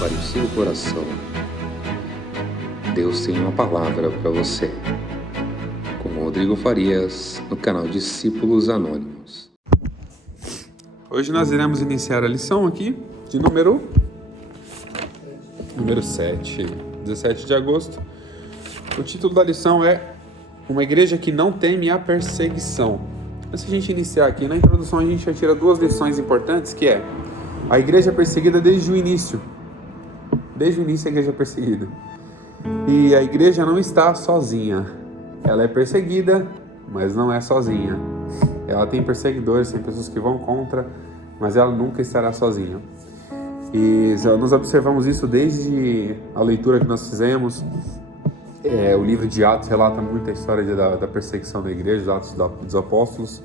para o seu coração. Deus tem uma palavra para você. Com Rodrigo Farias, no canal Discípulos Anônimos. Hoje nós iremos iniciar a lição aqui de número 7, 17 de agosto. O título da lição é Uma Igreja que não teme a perseguição. Antes de a gente iniciar aqui, na introdução a gente já tira duas lições importantes, que é a igreja perseguida desde o início. Desde o início a igreja é perseguida. E a igreja não está sozinha. Ela é perseguida, mas não é sozinha. Ela tem perseguidores, tem pessoas que vão contra, mas ela nunca estará sozinha. E nós observamos isso desde a leitura que nós fizemos. O livro de Atos relata muito a história da perseguição da igreja, os Atos dos Apóstolos.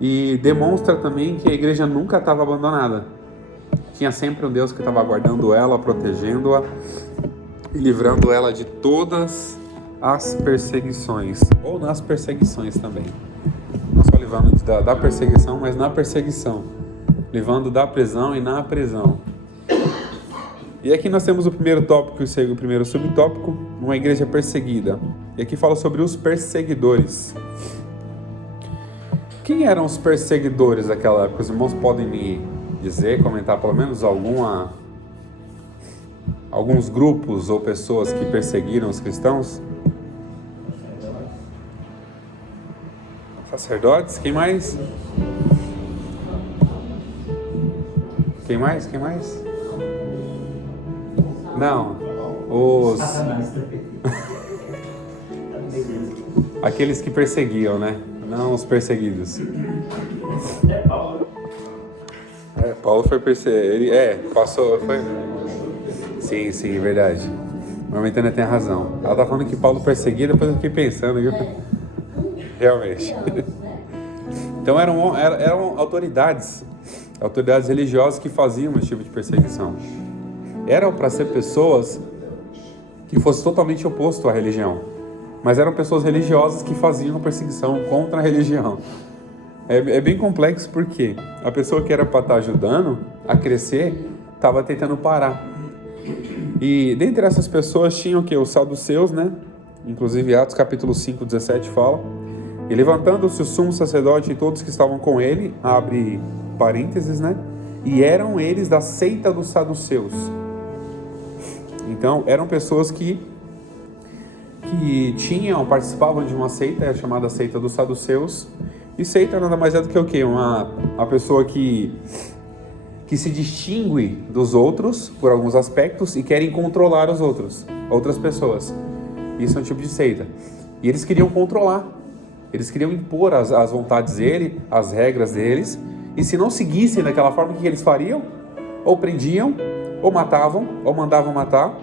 E demonstra também que a igreja nunca estava abandonada. Tinha sempre um Deus que estava guardando ela, protegendo-a e livrando ela de todas as perseguições, ou nas perseguições também. Não só livrando da perseguição, mas na perseguição. Livrando da prisão e na prisão. E aqui nós temos o primeiro tópico e o primeiro subtópico, uma igreja perseguida. E aqui fala sobre os perseguidores. Quem eram os perseguidores daquela época? Os irmãos podem me dizer, comentar pelo menos alguns grupos ou pessoas que perseguiram os cristãos? Sacerdotes? Quem mais? Quem mais? Não, aqueles que perseguiam, né? Não os perseguidos. Paulo foi perseguido. Passou. Foi. Sim, verdade. Momentânea tem razão. Ela tá falando que Paulo perseguia, depois eu fiquei pensando. Realmente. Então eram autoridades religiosas que faziam esse tipo de perseguição. Eram para ser pessoas que fossem totalmente oposto à religião. Mas eram pessoas religiosas que faziam perseguição contra a religião. É bem complexo porque a pessoa que era para estar ajudando a crescer estava tentando parar. E dentre essas pessoas tinham o quê? Os saduceus, né? Inclusive Atos capítulo 5, 17 fala: E levantando-se o sumo sacerdote e todos que estavam com ele, abre parênteses, né? E eram eles da seita dos saduceus. Então eram pessoas que participavam de uma seita chamada seita dos saduceus. E seita nada mais é do que o quê? Uma pessoa que se distingue dos outros por alguns aspectos e querem controlar outras pessoas. Isso é um tipo de seita. E eles queriam controlar. Eles queriam impor as vontades dele, as regras deles. E se não seguissem daquela forma, o que eles fariam? Ou prendiam, ou matavam, ou mandavam matar,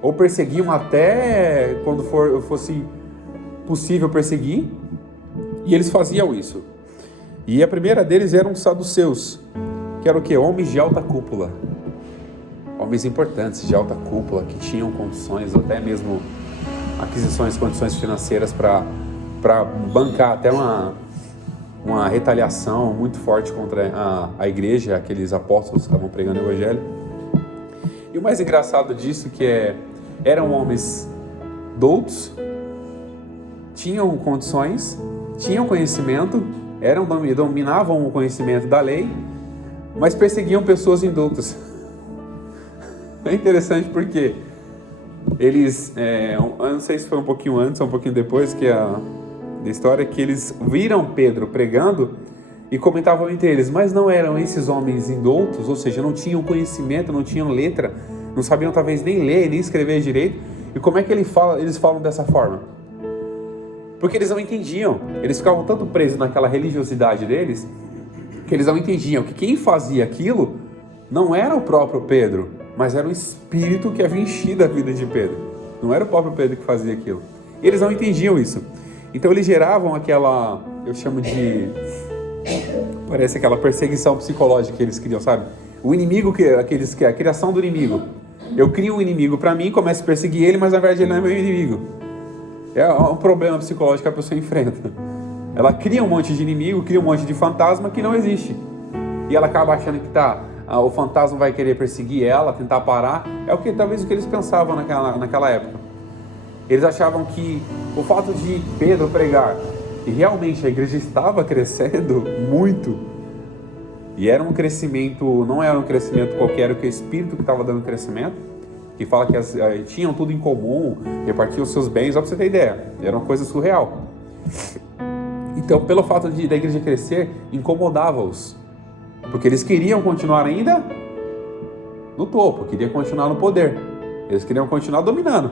ou perseguiam até quando fosse possível perseguir. E eles faziam isso. E a primeira deles eram os saduceus, que eram o quê? Homens de alta cúpula. Homens importantes de alta cúpula, que tinham condições, até mesmo condições financeiras para bancar até uma retaliação muito forte contra a igreja, aqueles apóstolos que estavam pregando o evangelho. E o mais engraçado disso eram homens doutos, tinham condições, tinham conhecimento, dominavam o conhecimento da lei, mas perseguiam pessoas indultas. É interessante porque eles, eu não sei se foi um pouquinho antes ou um pouquinho depois da história, que eles viram Pedro pregando e comentavam entre eles, mas não eram esses homens indoutos, ou seja, não tinham conhecimento, não tinham letra, não sabiam talvez nem ler, nem escrever direito. E como é que eles falam dessa forma? Porque eles não entendiam, eles ficavam tanto presos naquela religiosidade deles, que eles não entendiam que quem fazia aquilo não era o próprio Pedro, mas era o Espírito que havia enchido a vida de Pedro. Não era o próprio Pedro que fazia aquilo. E eles não entendiam isso. Então eles geravam aquela, eu chamo de, parece aquela perseguição psicológica que eles criam, sabe? O inimigo, a criação do inimigo. Eu crio um inimigo para mim, começo a perseguir ele, mas na verdade ele não é meu inimigo. É um problema psicológico que a pessoa enfrenta. Ela cria um monte de inimigo, cria um monte de fantasma que não existe. E ela acaba achando que está o fantasma vai querer perseguir ela, tentar parar. É talvez o que eles pensavam naquela época. Eles achavam que o fato de Pedro pregar, e realmente a igreja estava crescendo muito, e era um crescimento, não era um crescimento qualquer, era o Espírito que estava dando crescimento, que fala que tinham tudo em comum, repartiam os seus bens, só para você ter ideia, era uma coisa surreal. Então, pelo fato da igreja crescer, incomodava-os, porque eles queriam continuar ainda no topo, queriam continuar no poder, eles queriam continuar dominando,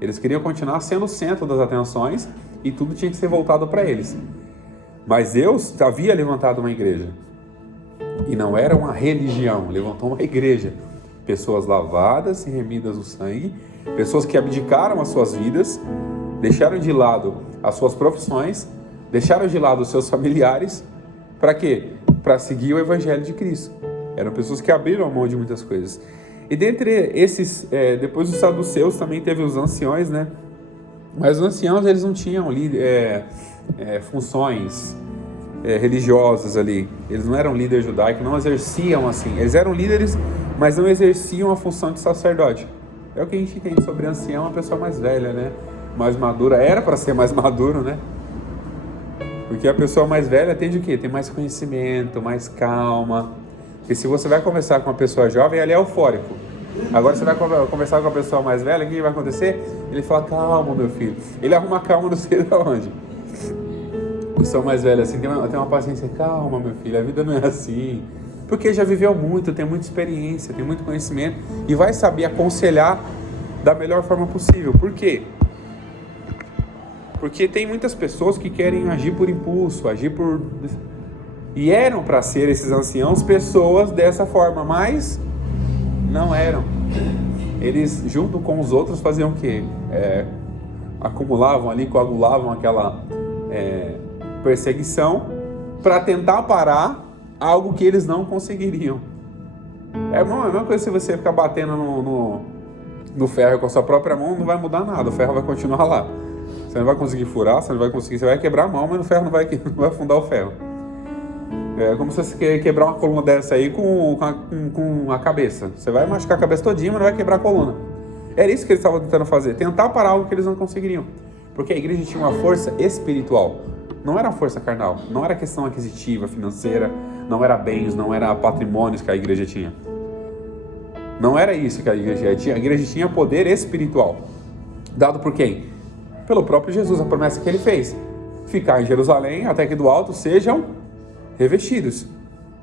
eles queriam continuar sendo o centro das atenções e tudo tinha que ser voltado para eles. Mas Deus havia levantado uma igreja, e não era uma religião, levantou uma igreja, pessoas lavadas e remidas no sangue, pessoas que abdicaram as suas vidas, deixaram de lado as suas profissões, deixaram de lado os seus familiares, para quê? Para seguir o Evangelho de Cristo. Eram pessoas que abriram a mão de muitas coisas. E dentre esses, depois dos saduceus também teve os anciões, né? Mas os anciãos, eles não tinham funções religiosas ali. Eles não eram líderes judaicos, não exerciam assim. Eles eram líderes, mas não exerciam a função de sacerdote. É o que a gente entende sobre ancião, uma pessoa mais velha, né? Mais madura. Era para ser mais maduro, né? Porque a pessoa mais velha tende o quê? Tem mais conhecimento, mais calma. Porque se você vai conversar com uma pessoa jovem, ele é eufórico. Agora você vai conversar com uma pessoa mais velha, o que vai acontecer? Ele fala, calma, meu filho. Ele arruma calma não sei de onde. A pessoa mais velha assim tem uma paciência, calma, meu filho, a vida não é assim. Porque já viveu muito, tem muita experiência, tem muito conhecimento e vai saber aconselhar da melhor forma possível. Por quê? Porque tem muitas pessoas que querem agir por impulso, e eram para ser esses anciãos pessoas dessa forma, mas não eram. Eles, junto com os outros, faziam o quê? Acumulavam ali, coagulavam aquela perseguição para tentar parar algo que eles não conseguiriam. É a mesma coisa se você ficar batendo no ferro com a sua própria mão, não vai mudar nada, o ferro vai continuar lá. Você não vai conseguir furar, você vai quebrar a mão, mas o ferro não vai afundar o ferro. É como se você quebrar uma coluna dessa aí com a cabeça. Você vai machucar a cabeça todinha, mas não vai quebrar a coluna. Era isso que eles estavam tentando fazer, tentar parar algo que eles não conseguiriam. Porque a igreja tinha uma força espiritual, não era força carnal, não era questão aquisitiva, financeira, não era bens, não era patrimônios que a igreja tinha. Não era isso que a igreja tinha. A igreja tinha poder espiritual. Dado por quem? Pelo próprio Jesus, a promessa que ele fez. Ficar em Jerusalém até que do alto sejam revestidos.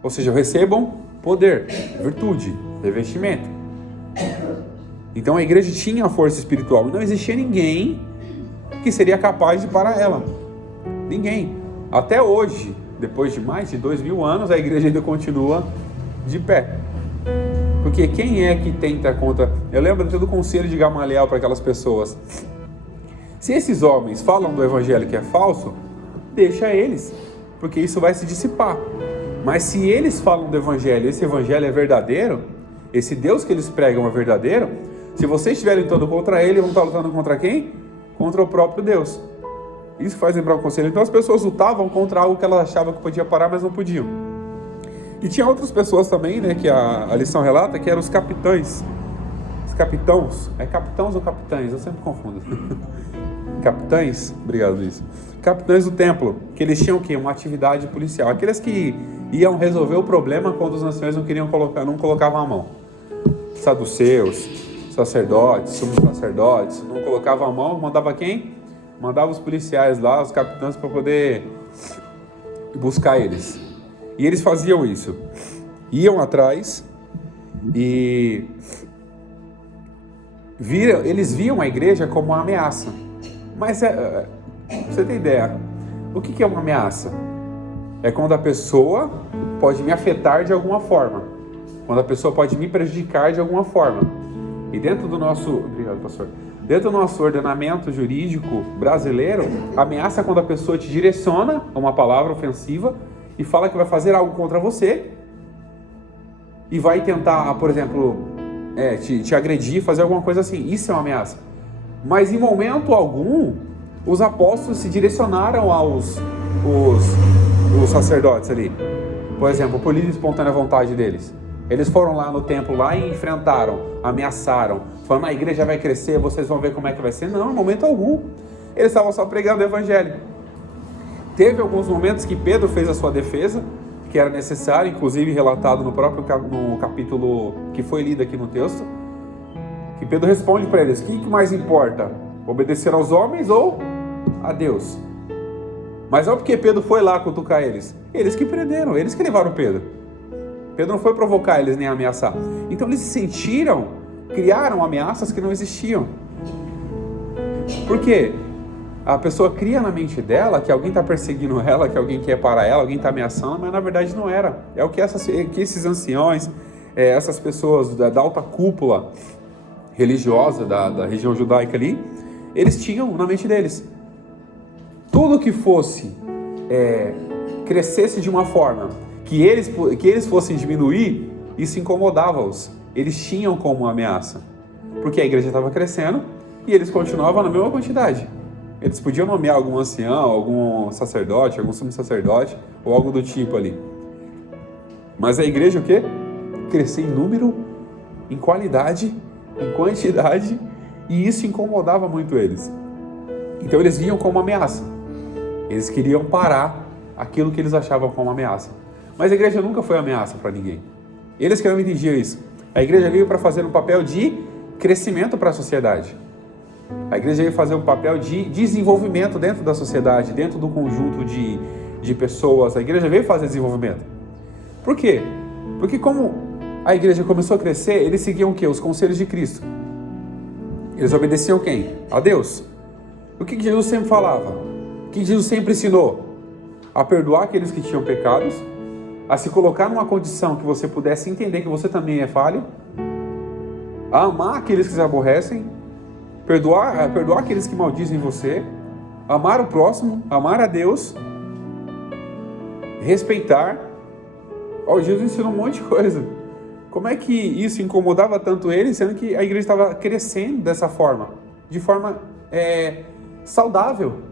Ou seja, recebam poder, virtude, revestimento. Então a igreja tinha a força espiritual. E não existia ninguém que seria capaz de parar ela. Ninguém. Até hoje, depois de mais de 2000 anos, a igreja ainda continua de pé. Porque quem é que tenta contra... Eu lembro do conselho de Gamaliel para aquelas pessoas. Se esses homens falam do evangelho que é falso, deixa eles, porque isso vai se dissipar. Mas se eles falam do evangelho, esse evangelho é verdadeiro, esse Deus que eles pregam é verdadeiro, se vocês estiverem lutando contra ele, vão estar lutando contra quem? Contra o próprio Deus. Isso faz lembrar o conselho. Então as pessoas lutavam contra algo que elas achavam que podia parar, mas não podiam. E tinha outras pessoas também, né, que a lição relata, que eram os capitães. Os capitãos. É capitãos ou capitães? Eu sempre confundo. Capitães? Obrigado, Luiz. Capitães do templo, que eles tinham o quê? Uma atividade policial. Aqueles que iam resolver o problema quando os anciões não colocavam a mão. Saduceus, sacerdotes, sumos sacerdotes, não colocavam a mão, mandava quem? Mandava os policiais lá, os capitães, para poder buscar eles. E eles faziam isso. Iam atrás e eles viam a igreja como uma ameaça. Mas, pra você ter ideia, o que é uma ameaça? É quando a pessoa pode me afetar de alguma forma. Quando a pessoa pode me prejudicar de alguma forma. E dentro do nosso... Obrigado, pastor. Dentro do nosso ordenamento jurídico brasileiro, ameaça é quando a pessoa te direciona a uma palavra ofensiva e fala que vai fazer algo contra você e vai tentar, por exemplo, te agredir, fazer alguma coisa assim. Isso é uma ameaça. Mas em momento algum, os apóstolos se direcionaram aos os sacerdotes ali. Por exemplo, por livre e espontânea vontade deles. Eles foram lá no templo lá e enfrentaram, ameaçaram, falando, a igreja vai crescer, vocês vão ver como é que vai ser. Não, em momento algum. Eles estavam só pregando o evangelho. Teve alguns momentos que Pedro fez a sua defesa, que era necessário, inclusive relatado no próprio no capítulo que foi lido aqui no texto, que Pedro responde para eles, o que mais importa? Obedecer aos homens ou a Deus? Mas não porque Pedro foi lá cutucar eles. Eles que prenderam, eles que levaram Pedro. Pedro não foi provocar eles nem ameaçar. Então eles se sentiram, criaram ameaças que não existiam. Por quê? A pessoa cria na mente dela que alguém está perseguindo ela, que alguém quer parar ela, alguém está ameaçando, mas na verdade não era. É o que esses anciões, essas pessoas da alta cúpula religiosa da região judaica ali, eles tinham na mente deles. Tudo que fosse, crescesse de uma forma que eles fossem diminuir, isso incomodava-os. Eles tinham como ameaça. Porque a igreja estava crescendo e eles continuavam na mesma quantidade. Eles podiam nomear algum ancião, algum sacerdote, algum sumo sacerdote, ou algo do tipo ali. Mas a igreja o quê? Crescia em número, em qualidade, em quantidade, e isso incomodava muito eles. Então eles viam como ameaça. Eles queriam parar aquilo que eles achavam como ameaça. Mas a igreja nunca foi ameaça para ninguém. Eles que não entendiam isso. A igreja veio para fazer um papel de crescimento para a sociedade. A igreja veio fazer um papel de desenvolvimento dentro da sociedade, dentro do conjunto de pessoas. A igreja veio fazer desenvolvimento. Por quê? Porque como a igreja começou a crescer, eles seguiam o quê? Os conselhos de Cristo. Eles obedeciam quem? A Deus. O que Jesus sempre falava? O que Jesus sempre ensinou? A perdoar aqueles que tinham pecados, a se colocar numa condição que você pudesse entender que você também é falho, a amar aqueles que se aborrecem, perdoar aqueles que maldizem você, amar o próximo, amar a Deus, respeitar. Jesus ensinou um monte de coisa. Como é que isso incomodava tanto ele, sendo que a igreja estava crescendo dessa forma, de forma saudável,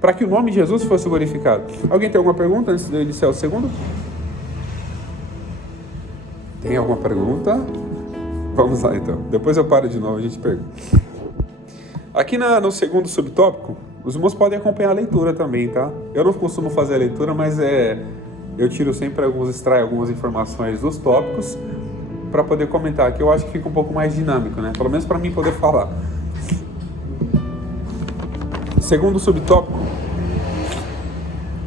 para que o nome de Jesus fosse glorificado? Alguém tem alguma pergunta antes de eu iniciar o segundo? Tem alguma pergunta? Vamos lá então. Depois eu paro de novo e a gente pergunta. Aqui no segundo subtópico, os irmãos podem acompanhar a leitura também, tá? Eu não costumo fazer a leitura, mas eu tiro sempre extraio algumas informações dos tópicos para poder comentar, que eu acho que fica um pouco mais dinâmico, né? Pelo menos para mim poder falar. Segundo subtópico,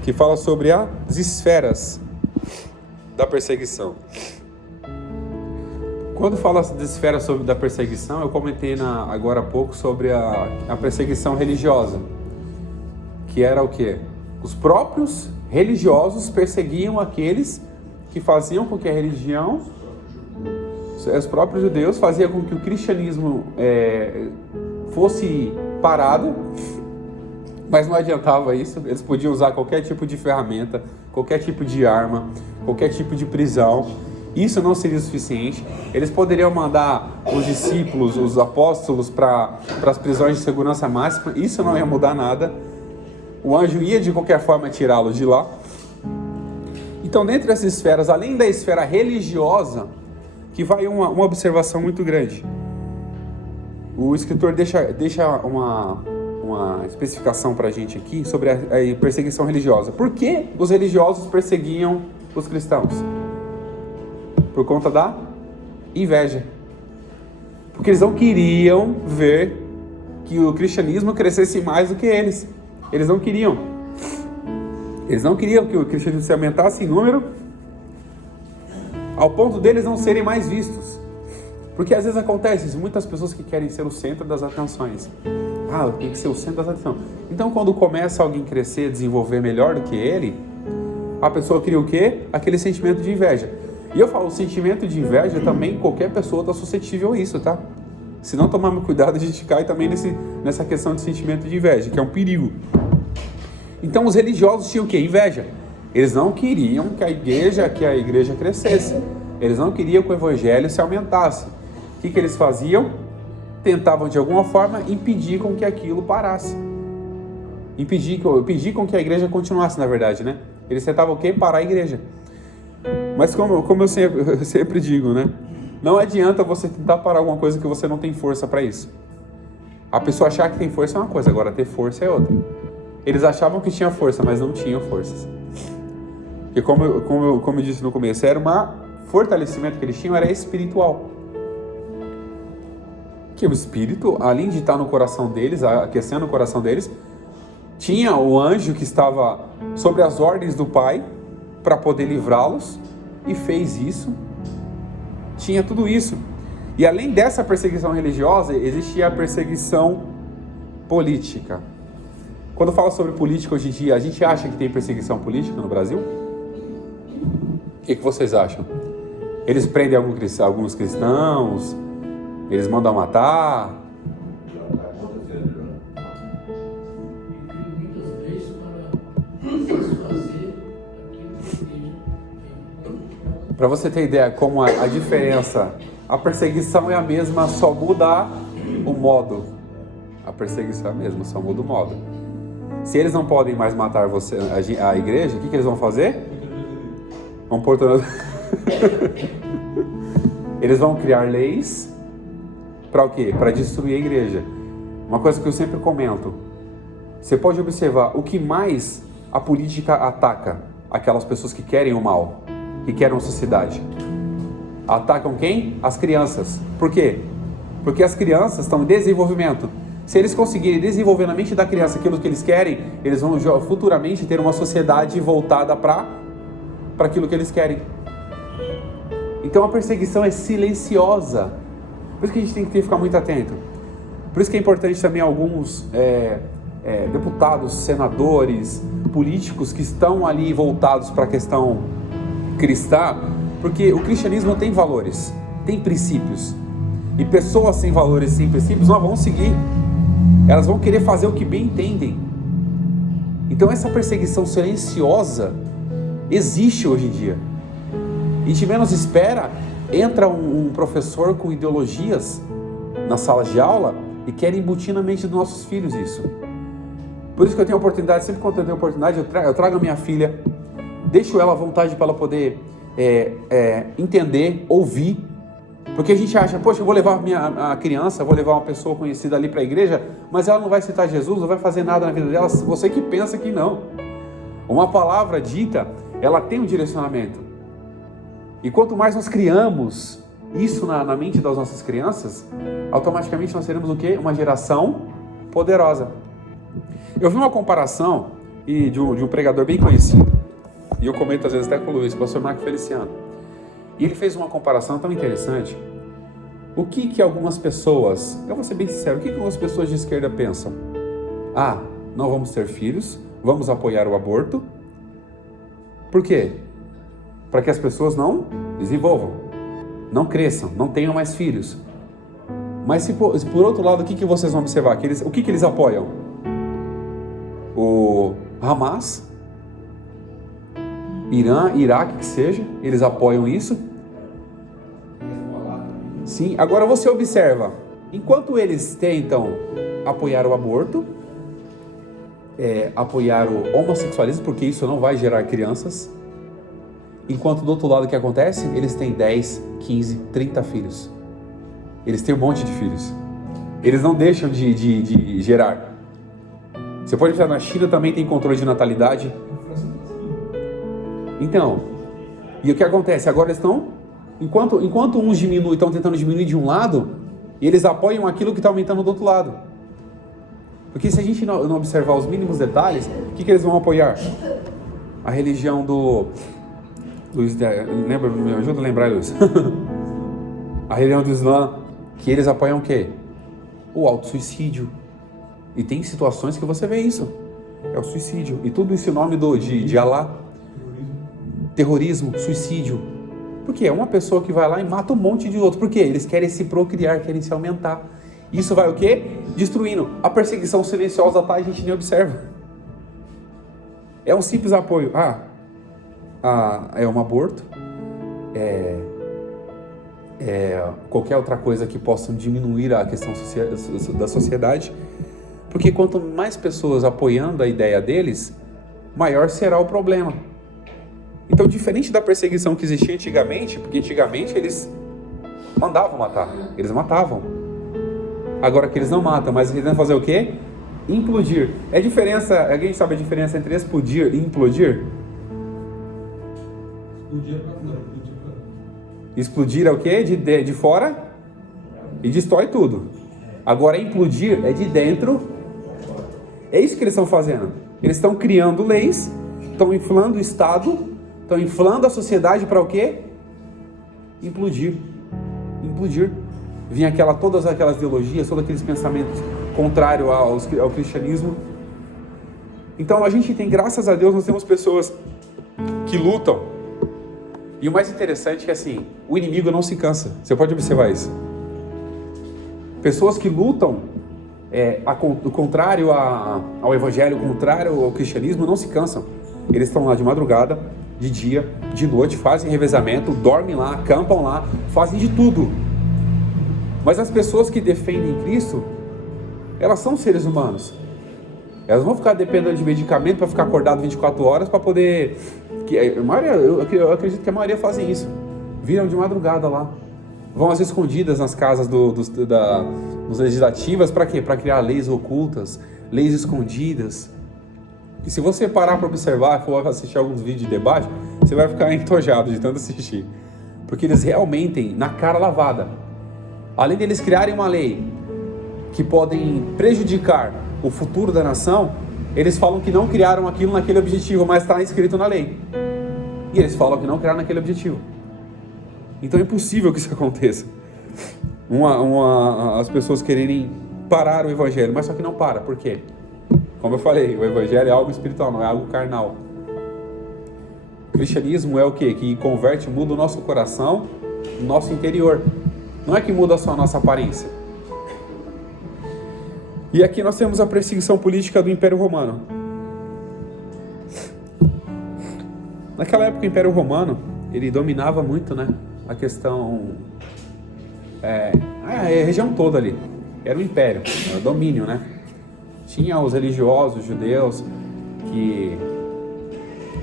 que fala sobre as esferas da perseguição. Quando fala de esferas da perseguição, eu comentei agora há pouco sobre a perseguição religiosa, que era o quê? Os próprios religiosos perseguiam aqueles que faziam com que a religião, os próprios judeus, faziam com que o cristianismo fosse parado, mas não adiantava isso. Eles podiam usar qualquer tipo de ferramenta, qualquer tipo de arma, qualquer tipo de prisão. Isso não seria suficiente. Eles poderiam mandar os discípulos, os apóstolos, para as prisões de segurança máxima. Isso não ia mudar nada. O anjo ia de qualquer forma tirá-los de lá. Então, dentre essas esferas, além da esfera religiosa, que vai uma observação muito grande. O escritor deixa uma especificação para a gente aqui sobre a perseguição religiosa. Por que os religiosos perseguiam os cristãos? Por conta da inveja. Porque eles não queriam ver que o cristianismo crescesse mais do que eles. Eles não queriam. Eles não queriam que o cristianismo se aumentasse em número ao ponto deles não serem mais vistos. Porque às vezes acontece, muitas pessoas que querem ser o centro das atenções. Eu tenho que ser o centro das atenções. Então quando começa alguém crescer, desenvolver melhor do que ele, a pessoa cria o quê? Aquele sentimento de inveja. E eu falo, o sentimento de inveja também, qualquer pessoa está suscetível a isso, tá? Se não tomarmos cuidado, a gente cai também nessa questão de sentimento de inveja, que é um perigo. Então os religiosos tinham o quê? Inveja. Eles não queriam que a igreja crescesse. Eles não queriam que o evangelho se aumentasse. O que eles faziam? Tentavam de alguma forma impedir com que aquilo parasse. Impedir com que a igreja continuasse, na verdade, né? Eles tentavam o quê? Parar a igreja. Mas como eu sempre digo, né? Não adianta você tentar parar alguma coisa que você não tem força para isso. A pessoa achar que tem força é uma coisa, agora ter força é outra. Eles achavam que tinha força, mas não tinham forças. Porque como eu disse no começo, era um fortalecimento que eles tinham, era espiritual. Que o espírito, além de estar no coração deles, aquecendo o coração deles, tinha o anjo que estava sobre as ordens do Pai para poder livrá-los, e fez isso. Tinha tudo isso. E além dessa perseguição religiosa, existia a perseguição política. Quando fala sobre política hoje em dia, a gente acha que tem perseguição política no Brasil? O que vocês acham? Eles prendem alguns cristãos? Eles mandam matar? Para você ter ideia como a diferença, a perseguição é a mesma, só muda o modo. A perseguição é a mesma, só muda o modo. Se eles não podem mais matar você, a igreja, o que eles vão fazer? Vão pôr Eles vão criar leis para o quê? Para destruir a igreja. Uma coisa que eu sempre comento, você pode observar o que mais a política ataca aquelas pessoas que querem o mal, que querem uma sociedade. Atacam quem? As crianças. Por quê? Porque as crianças estão em desenvolvimento. Se eles conseguirem desenvolver na mente da criança aquilo que eles querem, eles vão futuramente ter uma sociedade voltada para aquilo que eles querem. Então a perseguição é silenciosa. Por isso que a gente tem que ficar muito atento. Por isso que é importante também alguns deputados, senadores, políticos que estão ali voltados para a questão cristã, porque o cristianismo tem valores, tem princípios. E pessoas sem valores, sem princípios, não vão seguir. Elas vão querer fazer o que bem entendem. Então essa perseguição silenciosa existe hoje em dia. A gente menos espera, entra um professor com ideologias na sala de aula e quer embutir na mente dos nossos filhos isso. Por isso que eu tenho a oportunidade, sempre quando eu tenho a oportunidade, eu trago a minha filha, deixo ela à vontade para ela poder entender, ouvir. Porque a gente acha, poxa, eu vou levar a criança, vou levar uma pessoa conhecida ali para a igreja, mas ela não vai citar Jesus, não vai fazer nada na vida dela, você que pensa que não. Uma palavra dita, ela tem um direcionamento. E quanto mais nós criamos isso na mente das nossas crianças, automaticamente nós teremos o quê? Uma geração poderosa. Eu vi uma comparação de um pregador bem conhecido, e eu comento às vezes até com o Luiz, o pastor Marco Feliciano. E ele fez uma comparação tão interessante. O que algumas pessoas, eu vou ser bem sincero, o que algumas pessoas de esquerda pensam? Não vamos ter filhos, vamos apoiar o aborto. Por quê? Para que as pessoas não desenvolvam, não cresçam, não tenham mais filhos. Mas se por outro lado, o que vocês vão observar? O que eles apoiam? O Hamas, Irã, Iraque, que seja, eles apoiam isso. Sim, agora você observa, enquanto eles tentam apoiar o aborto, apoiar o homossexualismo, porque isso não vai gerar crianças, enquanto do outro lado o que acontece? Eles têm 10, 15, 30 filhos. Eles têm um monte de filhos. Eles não deixam de gerar. Você pode ver, na China também tem controle de natalidade. Então, e o que acontece? Agora eles estão, enquanto uns estão tentando diminuir de um lado, eles apoiam aquilo que está aumentando do outro lado. Porque se a gente não observar os mínimos detalhes, o que eles vão apoiar? A religião do... Luiz, lembra, me ajuda a lembrar, Luiz. A religião do Islã, que eles apoiam o quê? O autossuicídio. E tem situações que você vê isso. É o suicídio. E tudo isso em nome de Alá. Terrorismo, suicídio. Por quê? É uma pessoa que vai lá e mata um monte de outro. Por quê? Eles querem se procriar, querem se aumentar. Isso vai o quê? Destruindo. A perseguição silenciosa a gente nem observa. É um simples apoio. É um aborto. Qualquer outra coisa que possa diminuir a questão da sociedade. Porque quanto mais pessoas apoiando a ideia deles, maior será o problema. Então, diferente da perseguição que existia antigamente, porque antigamente eles mandavam matar, eles matavam. Agora que eles não matam, mas eles vão fazer o quê? Implodir. Alguém sabe a diferença entre explodir e implodir? Explodir é o quê? De fora e destrói tudo. Agora implodir é de dentro. É isso que eles estão fazendo. Eles estão criando leis, estão inflando o Estado, estão inflando a sociedade para o quê? Implodir. Vinha todas aquelas ideologias, todos aqueles pensamentos contrários ao cristianismo. Então a gente tem, graças a Deus, nós temos pessoas que lutam. E o mais interessante é que assim, o inimigo não se cansa. Você pode observar isso. Pessoas que lutam contrário ao evangelho, contrário ao cristianismo, não se cansam. Eles estão lá de madrugada, de dia, de noite, fazem revezamento, dormem lá, acampam lá, fazem de tudo. Mas as pessoas que defendem Cristo, elas são seres humanos. Elas vão ficar dependendo de medicamento para ficar acordado 24 horas para poder... Eu acredito que a maioria fazem isso. Viram de madrugada lá. Vão às escondidas nas casas dos legislativas. Para quê? Para criar leis ocultas, leis escondidas. E se você parar para observar, for assistir alguns vídeos de debate, você vai ficar entojado de tanto assistir. Porque eles realmente, na cara lavada, além deles criarem uma lei que podem prejudicar o futuro da nação, eles falam que não criaram aquilo naquele objetivo, mas está escrito na lei. E eles falam que não criaram naquele objetivo. Então é impossível que isso aconteça. As pessoas quererem parar o evangelho, mas só que não para. Por quê? Como eu falei, o evangelho é algo espiritual, não é algo carnal. O cristianismo é o quê? Que converte, muda o nosso coração, o nosso interior. Não é que muda só a nossa aparência. E aqui nós temos a perseguição política do Império Romano. Naquela época o Império Romano, ele dominava muito, né? A questão... a região toda ali. Era o império, era o domínio, né? Tinha os religiosos, os judeus, que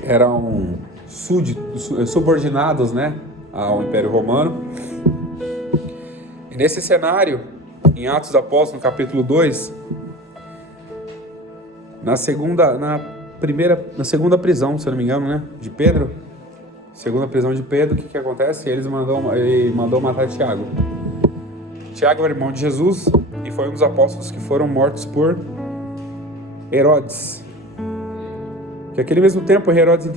eram subordinados, né, ao Império Romano. E nesse cenário, em Atos dos Apóstolos, no capítulo 2, na segunda prisão, se eu não me engano, né, de Pedro, segunda prisão de Pedro, o que acontece? Ele mandou matar Tiago. Tiago era irmão de Jesus e foi um dos apóstolos que foram mortos por Herodes. Que naquele mesmo tempo Herodes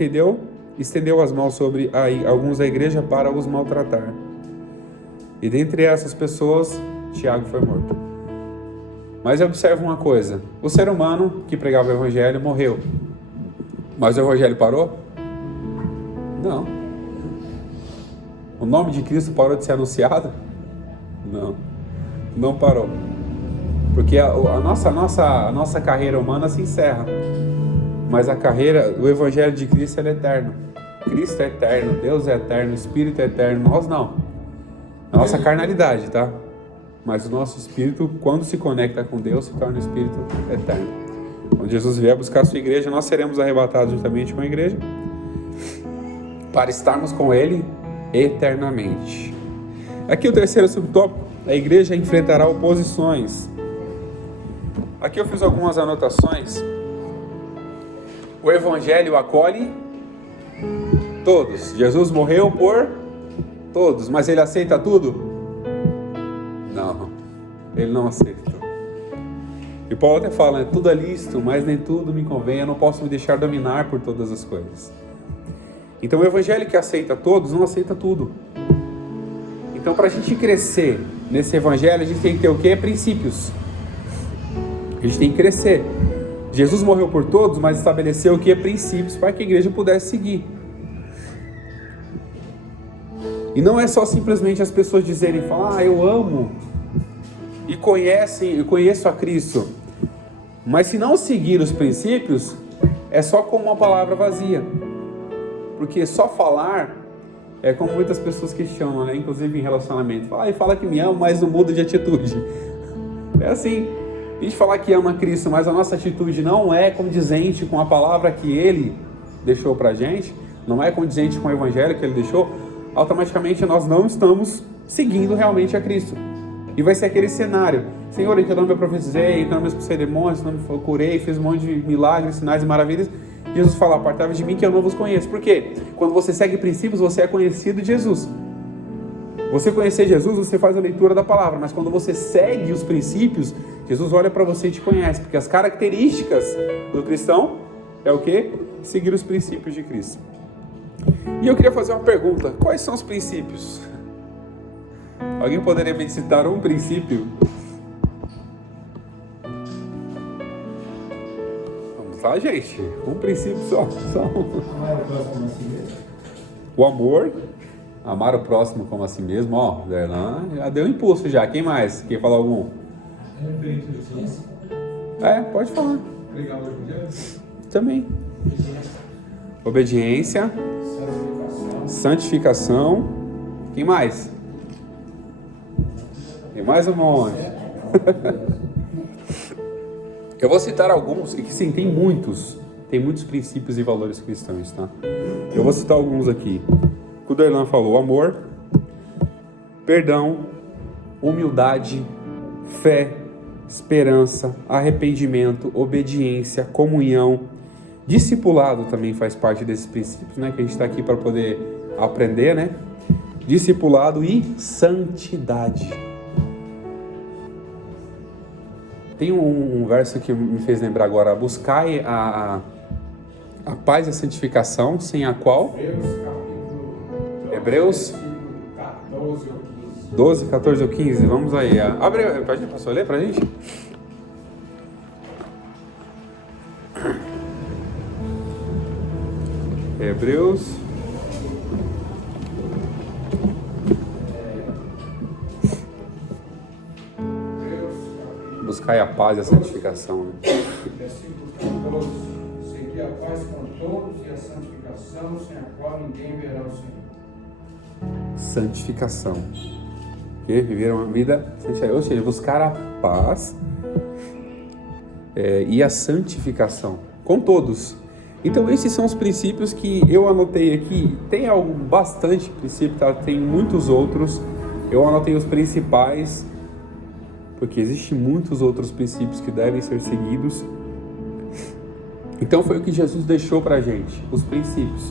estendeu as mãos sobre alguns da igreja para os maltratar. E dentre essas pessoas, Tiago foi morto. Mas observa uma coisa, o ser humano que pregava o evangelho morreu. Mas o evangelho parou? Não. O nome de Cristo parou de ser anunciado? Não parou. Porque a nossa carreira humana se encerra. Mas o evangelho de Cristo é eterno. Cristo é eterno, Deus é eterno, o Espírito é eterno, nós não. A nossa carnalidade, tá? Mas o nosso espírito, quando se conecta com Deus, se torna um espírito eterno. Quando Jesus vier buscar a sua igreja, nós seremos arrebatados juntamente com a igreja para estarmos com Ele eternamente. Aqui o terceiro subtópico, a igreja enfrentará oposições. Aqui eu fiz algumas anotações. O evangelho acolhe todos. Jesus morreu por todos, mas ele aceita tudo? Não, ele não aceita. E Paulo até fala, né? Tudo é lícito, mas nem tudo me convém, eu não posso me deixar dominar por todas as coisas. Então o evangelho que aceita todos, não aceita tudo. Então para a gente crescer nesse evangelho, a gente tem que ter o quê? Princípios. A gente tem que crescer. Jesus morreu por todos, mas estabeleceu o quê? Princípios para que a igreja pudesse seguir. E não é só simplesmente as pessoas dizerem, falar, eu amo e conheço a Cristo. Mas se não seguir os princípios, é só como uma palavra vazia. Porque só falar é como muitas pessoas questionam, né? Inclusive em relacionamento. Fala que me ama, mas não muda de atitude. É assim, a gente falar que ama Cristo, mas a nossa atitude não é condizente com a palavra que Ele deixou pra gente, não é condizente com o evangelho que ele deixou, automaticamente nós não estamos seguindo realmente a Cristo. E vai ser aquele cenário: Senhor, em teu nome eu profetizei, em teu nome eu expulsei demônios, em teu nome eu curei, fiz um monte de milagres, sinais e maravilhas. Jesus fala: apartai-vos de mim que eu não vos conheço. Por quê? Quando você segue princípios, você é conhecido de Jesus. Você conhecer Jesus, você faz a leitura da palavra, mas quando você segue os princípios, Jesus olha para você e te conhece, porque as características do cristão é o quê? Seguir os princípios de Cristo. E eu queria fazer uma pergunta: quais são os princípios? Alguém poderia me citar um princípio? Vamos lá, gente. Um princípio só. Amar o próximo como a si mesmo. O amor. Amar o próximo como a si mesmo. Ó, Derlan já deu impulso já. Quem mais? Quer falar algum? Inteligência. Pode falar. Pregar o evangelho. Também. Obediência. Santificação. Quem mais? Tem mais um monte. Eu vou citar alguns, e que sim, tem muitos princípios e valores cristãos, tá? Eu vou citar alguns aqui. O Derlan falou: amor, perdão, humildade, fé, esperança, arrependimento, obediência, comunhão, discipulado também faz parte desses princípios, né? Que a gente está aqui para poder aprender, né? Discipulado e santidade. Tem um verso que me fez lembrar agora: buscai a paz e a santificação, sem a qual? Hebreus 12, 14 ou 15, vamos aí. Abre, pastor, ler pra gente? Hebreus. Buscai a paz e a santificação. Né? Versículo 14. Segui a paz com todos e a santificação, sem a qual ninguém verá o Senhor. Santificação. Que viver uma vida, ou seja, buscar a paz e a santificação com todos. Então esses são os princípios que eu anotei aqui. Tem bastante princípio, tá? Tem muitos outros. Eu anotei os principais, porque existem muitos outros princípios que devem ser seguidos. Então foi o que Jesus deixou pra gente, os princípios.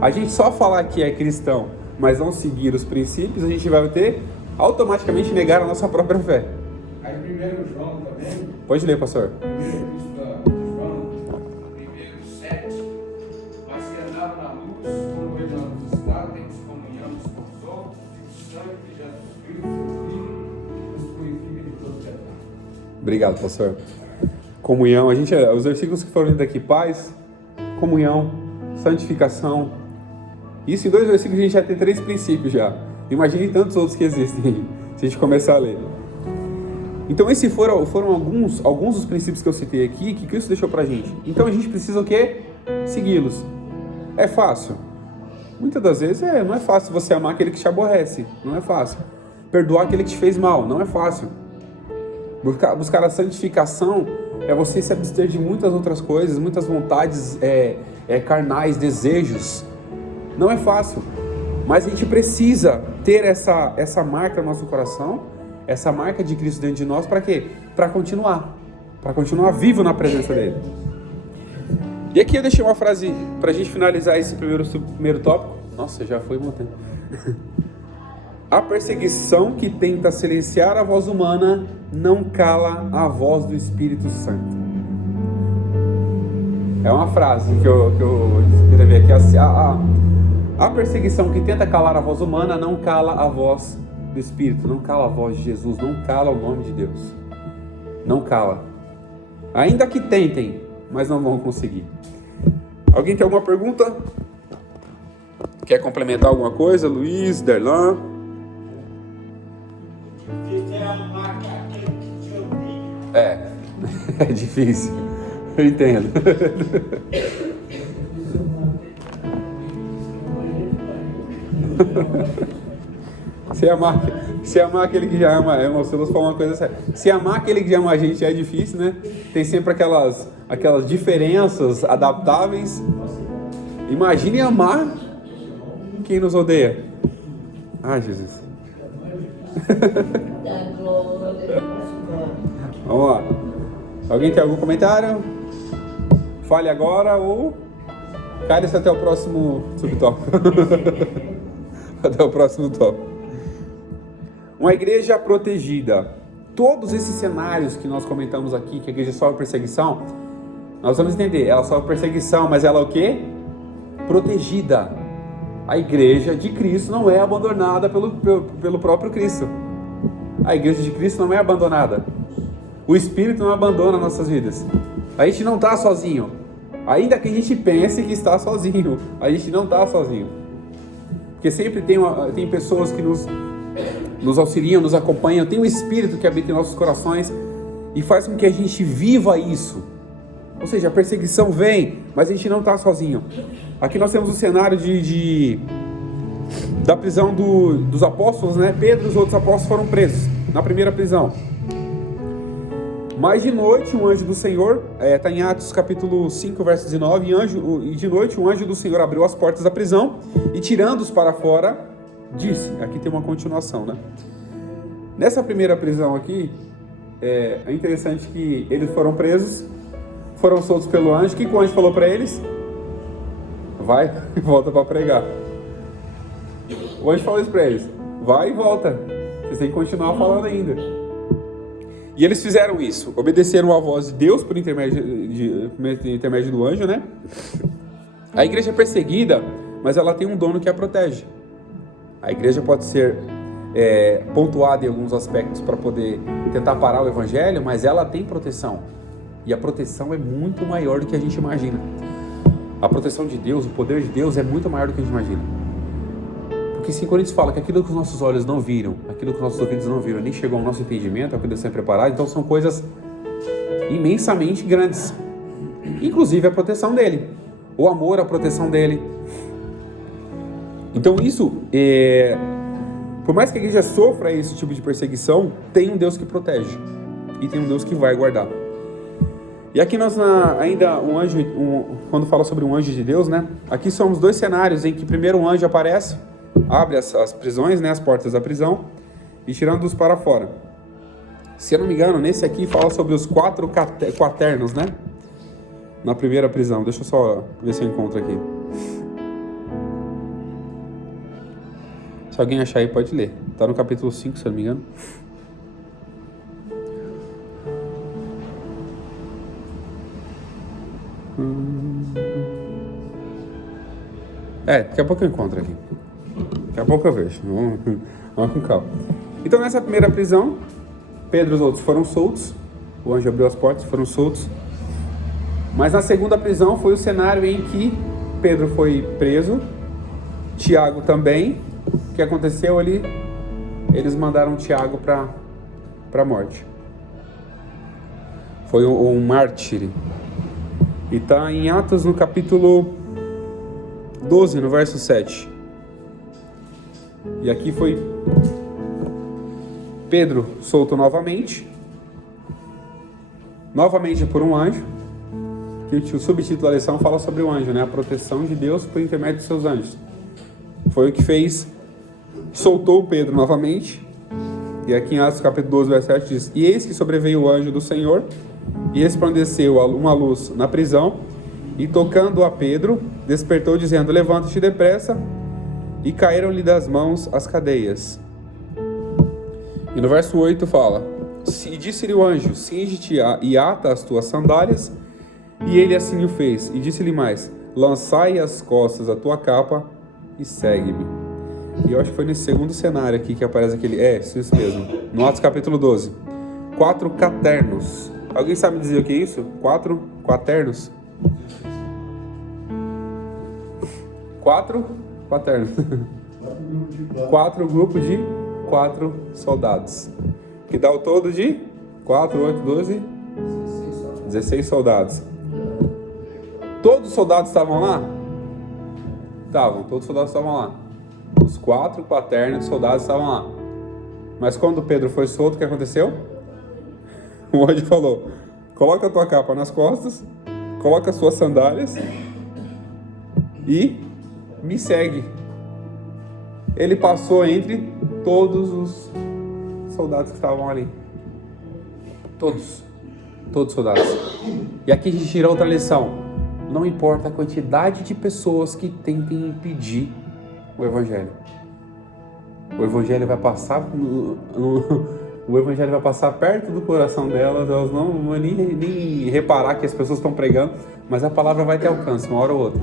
A gente só falar que é cristão, mas não seguir os princípios, a gente vai ter automaticamente negar a nossa própria fé. Aí 1 João também, Pode ler, pastor. 1 Epístola de João, 1:7, mas que andaram na luz, como ele na luz está, temos comunhão uns com os outros, e o sangue de Jesus Cristo, seu Filho, nos purifica de todo pecado. Obrigado, pastor. Comunhão, os versículos que foram lidos aqui: paz, comunhão, santificação. Isso em 2 versículos a gente já tem 3 princípios já. Imagine tantos outros que existem se a gente começar a ler. Então esses foram alguns dos princípios que eu citei aqui, que Cristo deixou pra gente. Então a gente precisa o quê? Segui-los. É fácil? Muitas das vezes não é fácil você amar aquele que te aborrece. Não é fácil. Perdoar aquele que te fez mal. Não é fácil. Buscar a santificação é você se abster de muitas outras coisas, muitas vontades carnais, desejos. Não é fácil, mas a gente precisa ter essa marca no nosso coração, essa marca de Cristo dentro de nós, para quê? Para continuar vivo na presença dele. E aqui eu deixei uma frase para a gente finalizar esse primeiro tópico. Nossa, já foi muito tempo. A perseguição que tenta silenciar a voz humana não cala a voz do Espírito Santo. É uma frase que eu escrevi aqui. A perseguição que tenta calar a voz humana não cala a voz do Espírito, não cala a voz de Jesus, não cala o nome de Deus. Não cala. Ainda que tentem, mas não vão conseguir. Alguém tem alguma pergunta? Quer complementar alguma coisa? Luiz, Derlan? É difícil. Eu entendo. Se amar aquele que já ama, o Silas falou uma coisa séria. Se amar aquele que já ama a gente é difícil, né? Tem sempre aquelas diferenças adaptáveis. Imagine amar quem nos odeia. Ai, Jesus. Vamos lá. Alguém tem algum comentário? Fale agora ou cale-se até o próximo subtópico. Até o próximo tópico. Uma igreja protegida. Todos esses cenários que nós comentamos aqui, que a igreja sofre perseguição, nós vamos entender. Ela sofre perseguição, mas ela é o quê? Protegida. A igreja de Cristo não é abandonada pelo próprio Cristo. A igreja de Cristo não é abandonada. O Espírito não abandona nossas vidas. A gente não está sozinho. Ainda que a gente pense que está sozinho, a gente não está sozinho. Porque sempre tem pessoas que nos auxiliam, nos acompanham. Tem um Espírito que habita em nossos corações e faz com que a gente viva isso. Ou seja, a perseguição vem, mas a gente não está sozinho. Aqui nós temos o cenário da prisão dos apóstolos, né? Pedro e os outros apóstolos foram presos na primeira prisão. Mas de noite um anjo do Senhor, está em Atos capítulo 5, verso 19, e de noite um anjo do Senhor abriu as portas da prisão e tirando-os para fora, disse, aqui tem uma continuação, né? Nessa primeira prisão aqui, é interessante que eles foram presos, foram soltos pelo anjo. O que o anjo falou para eles? Vai e volta para pregar. O anjo falou isso para eles, vai e volta, vocês têm que continuar falando ainda. E eles fizeram isso, obedeceram à voz de Deus por intermédio do anjo, né? A igreja é perseguida, mas ela tem um dono que a protege. A igreja pode ser pontuada em alguns aspectos para poder tentar parar o evangelho, mas ela tem proteção. E a proteção é muito maior do que a gente imagina. A proteção de Deus, o poder de Deus é muito maior do que a gente imagina. Porque sim, quando a gente fala que aquilo que os nossos olhos não viram, aquilo que os nossos ouvidos não viram, nem chegou ao nosso entendimento, é o que Deus tem preparado, então são coisas imensamente grandes. Inclusive a proteção dele, o amor, a proteção dele. Então isso, por mais que a igreja sofra esse tipo de perseguição, tem um Deus que protege e tem um Deus que vai guardar. E aqui nós ainda quando fala sobre um anjo de Deus, né? Aqui somos dois cenários em que primeiro um anjo aparece, abre as prisões, né, as portas da prisão, e tirando-os para fora. Se eu não me engano, nesse aqui fala sobre os 4 quaternos, né? Na primeira prisão. Deixa eu só ver se eu encontro aqui. Se alguém achar aí, pode ler. Está no capítulo 5, se eu não me engano. Daqui a pouco eu encontro aqui. Daqui a pouco eu vejo. Vamos com calma. Então nessa primeira prisão, Pedro e os outros foram soltos. O anjo abriu as portas, foram soltos. Mas na segunda prisão foi o cenário em que Pedro foi preso, Tiago também. O que aconteceu ali? Eles mandaram Tiago para a morte. Foi um mártir. E está em Atos no capítulo 12, no verso 7. E aqui foi Pedro solto novamente por um anjo, que o subtítulo da lição fala sobre o anjo, né? A proteção de Deus por intermédio de seus anjos. Foi o que fez, soltou Pedro novamente. E aqui em Atos capítulo 12, verso 7 diz: E eis que sobreveio o anjo do Senhor, e resplandeceu uma luz na prisão, e tocando a Pedro, despertou dizendo: Levanta-te depressa. E caíram-lhe das mãos as cadeias. E no verso 8 fala: E disse-lhe o anjo: Cinge-te e ata as tuas sandálias. E ele assim o fez. E disse-lhe mais: Lançai as costas a tua capa e segue-me. E eu acho que foi nesse segundo cenário aqui que aparece aquele... isso mesmo. No Atos capítulo 12. 4 quaternos. Alguém sabe dizer o que é isso? 4 quaternos? 4 quaternos. 4 grupos de 4 soldados. Que dá o todo de 4, 8, 12... 16 soldados. Todos os soldados estavam lá? Estavam, todos os soldados estavam lá. Os 4 quaternos soldados estavam lá. Mas quando Pedro foi solto, o que aconteceu? O anjo falou: coloca a tua capa nas costas, coloca as suas sandálias e me segue. Ele passou entre todos os soldados que estavam ali. Todos os soldados. E aqui a gente tira outra lição. Não importa a quantidade de pessoas que tentem impedir o Evangelho. O Evangelho vai passar o Evangelho vai passar perto do coração delas, elas não vão nem reparar que as pessoas estão pregando, mas a palavra vai ter alcance, uma hora ou outra.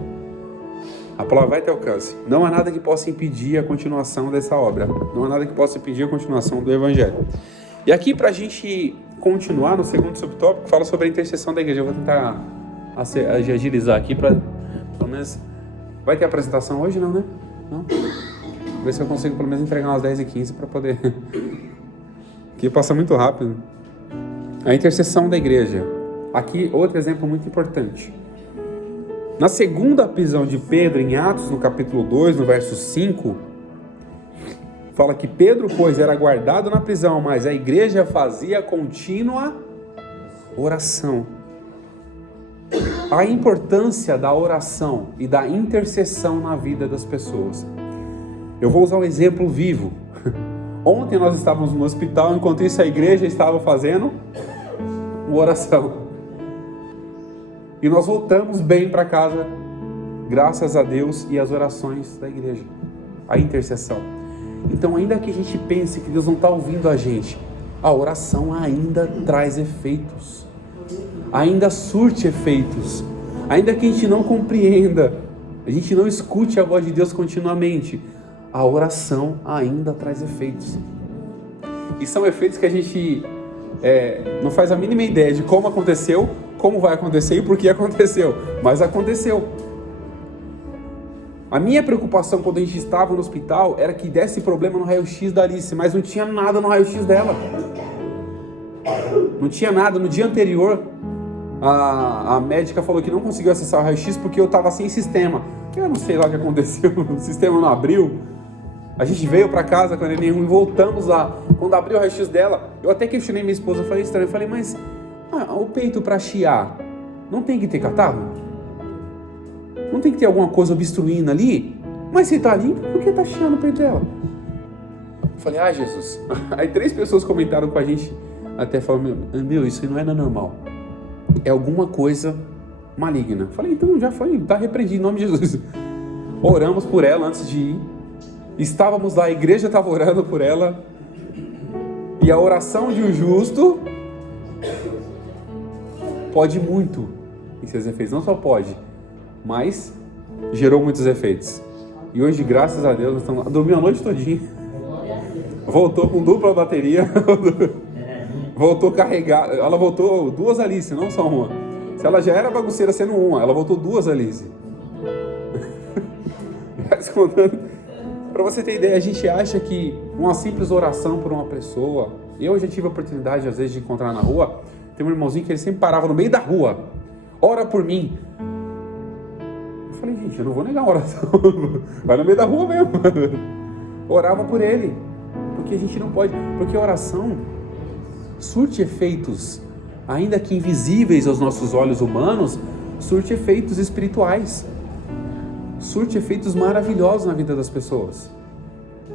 A palavra vai ter alcance. Não há nada que possa impedir a continuação dessa obra. Não há nada que possa impedir a continuação do Evangelho. E aqui, para a gente continuar no segundo subtópico, fala sobre a intercessão da igreja. Eu vou tentar agilizar aqui para, pelo menos... Vai ter apresentação hoje, não, né? Não? Vou ver se eu consigo pelo menos entregar umas 10h15 para poder... Aqui passa muito rápido. A intercessão da igreja. Aqui, outro exemplo muito importante. Na segunda prisão de Pedro, em Atos, no capítulo 2, no verso 5, fala que Pedro, pois, era guardado na prisão, mas a igreja fazia contínua oração. A importância da oração e da intercessão na vida das pessoas. Eu vou usar um exemplo vivo. Ontem nós estávamos no hospital, enquanto isso a igreja estava fazendo uma oração. E nós voltamos bem para casa, graças a Deus e as orações da igreja, a intercessão. Então, ainda que a gente pense que Deus não está ouvindo a gente, a oração ainda traz efeitos, ainda surte efeitos, ainda que a gente não compreenda, a gente não escute a voz de Deus continuamente, a oração ainda traz efeitos. E são efeitos que a gente não faz a mínima ideia de como aconteceu, como vai acontecer e por que aconteceu, mas aconteceu. A minha preocupação quando a gente estava no hospital era que desse problema no raio-x da Alice, mas não tinha nada no raio-x dela. Não tinha nada. No dia anterior, a médica falou que não conseguiu acessar o raio-x porque eu estava sem sistema. Eu não sei lá o que aconteceu, o sistema não abriu. A gente veio para casa com a neném ruim, voltamos lá. Quando abriu o raio-x dela, eu até questionei minha esposa, eu falei estranho, eu falei, mas o peito para chiar, não tem que ter catarro? Não tem que ter alguma coisa obstruindo ali? Mas se tá limpo, por que tá chiando o peito dela? Eu falei, Jesus. Aí 3 pessoas comentaram com a gente, até falaram, meu, isso não é normal. É alguma coisa maligna. Eu falei, então já foi, tá repreendido em nome de Jesus. Oramos por ela antes de ir. Estávamos lá, a igreja estava orando por ela. E a oração de um justo pode muito em seus efeitos. Não só pode, mas gerou muitos efeitos. E hoje, graças a Deus, nós estamos lá. Dormiu a noite todinha. Voltou com dupla bateria. Voltou carregada. Ela voltou 2 Alice, não só uma. Se ela já era bagunceira sendo uma, ela voltou 2 Alice. Mas contando... Para você ter ideia, a gente acha que uma simples oração por uma pessoa... Eu já tive a oportunidade, às vezes, de encontrar na rua. Tem um irmãozinho que ele sempre parava no meio da rua. Ora por mim. Eu falei, gente, eu não vou negar a oração. Vai no meio da rua mesmo. Orava por ele. Porque a gente não pode... Porque a oração surte efeitos, ainda que invisíveis aos nossos olhos humanos, surte efeitos espirituais. Surte efeitos maravilhosos na vida das pessoas.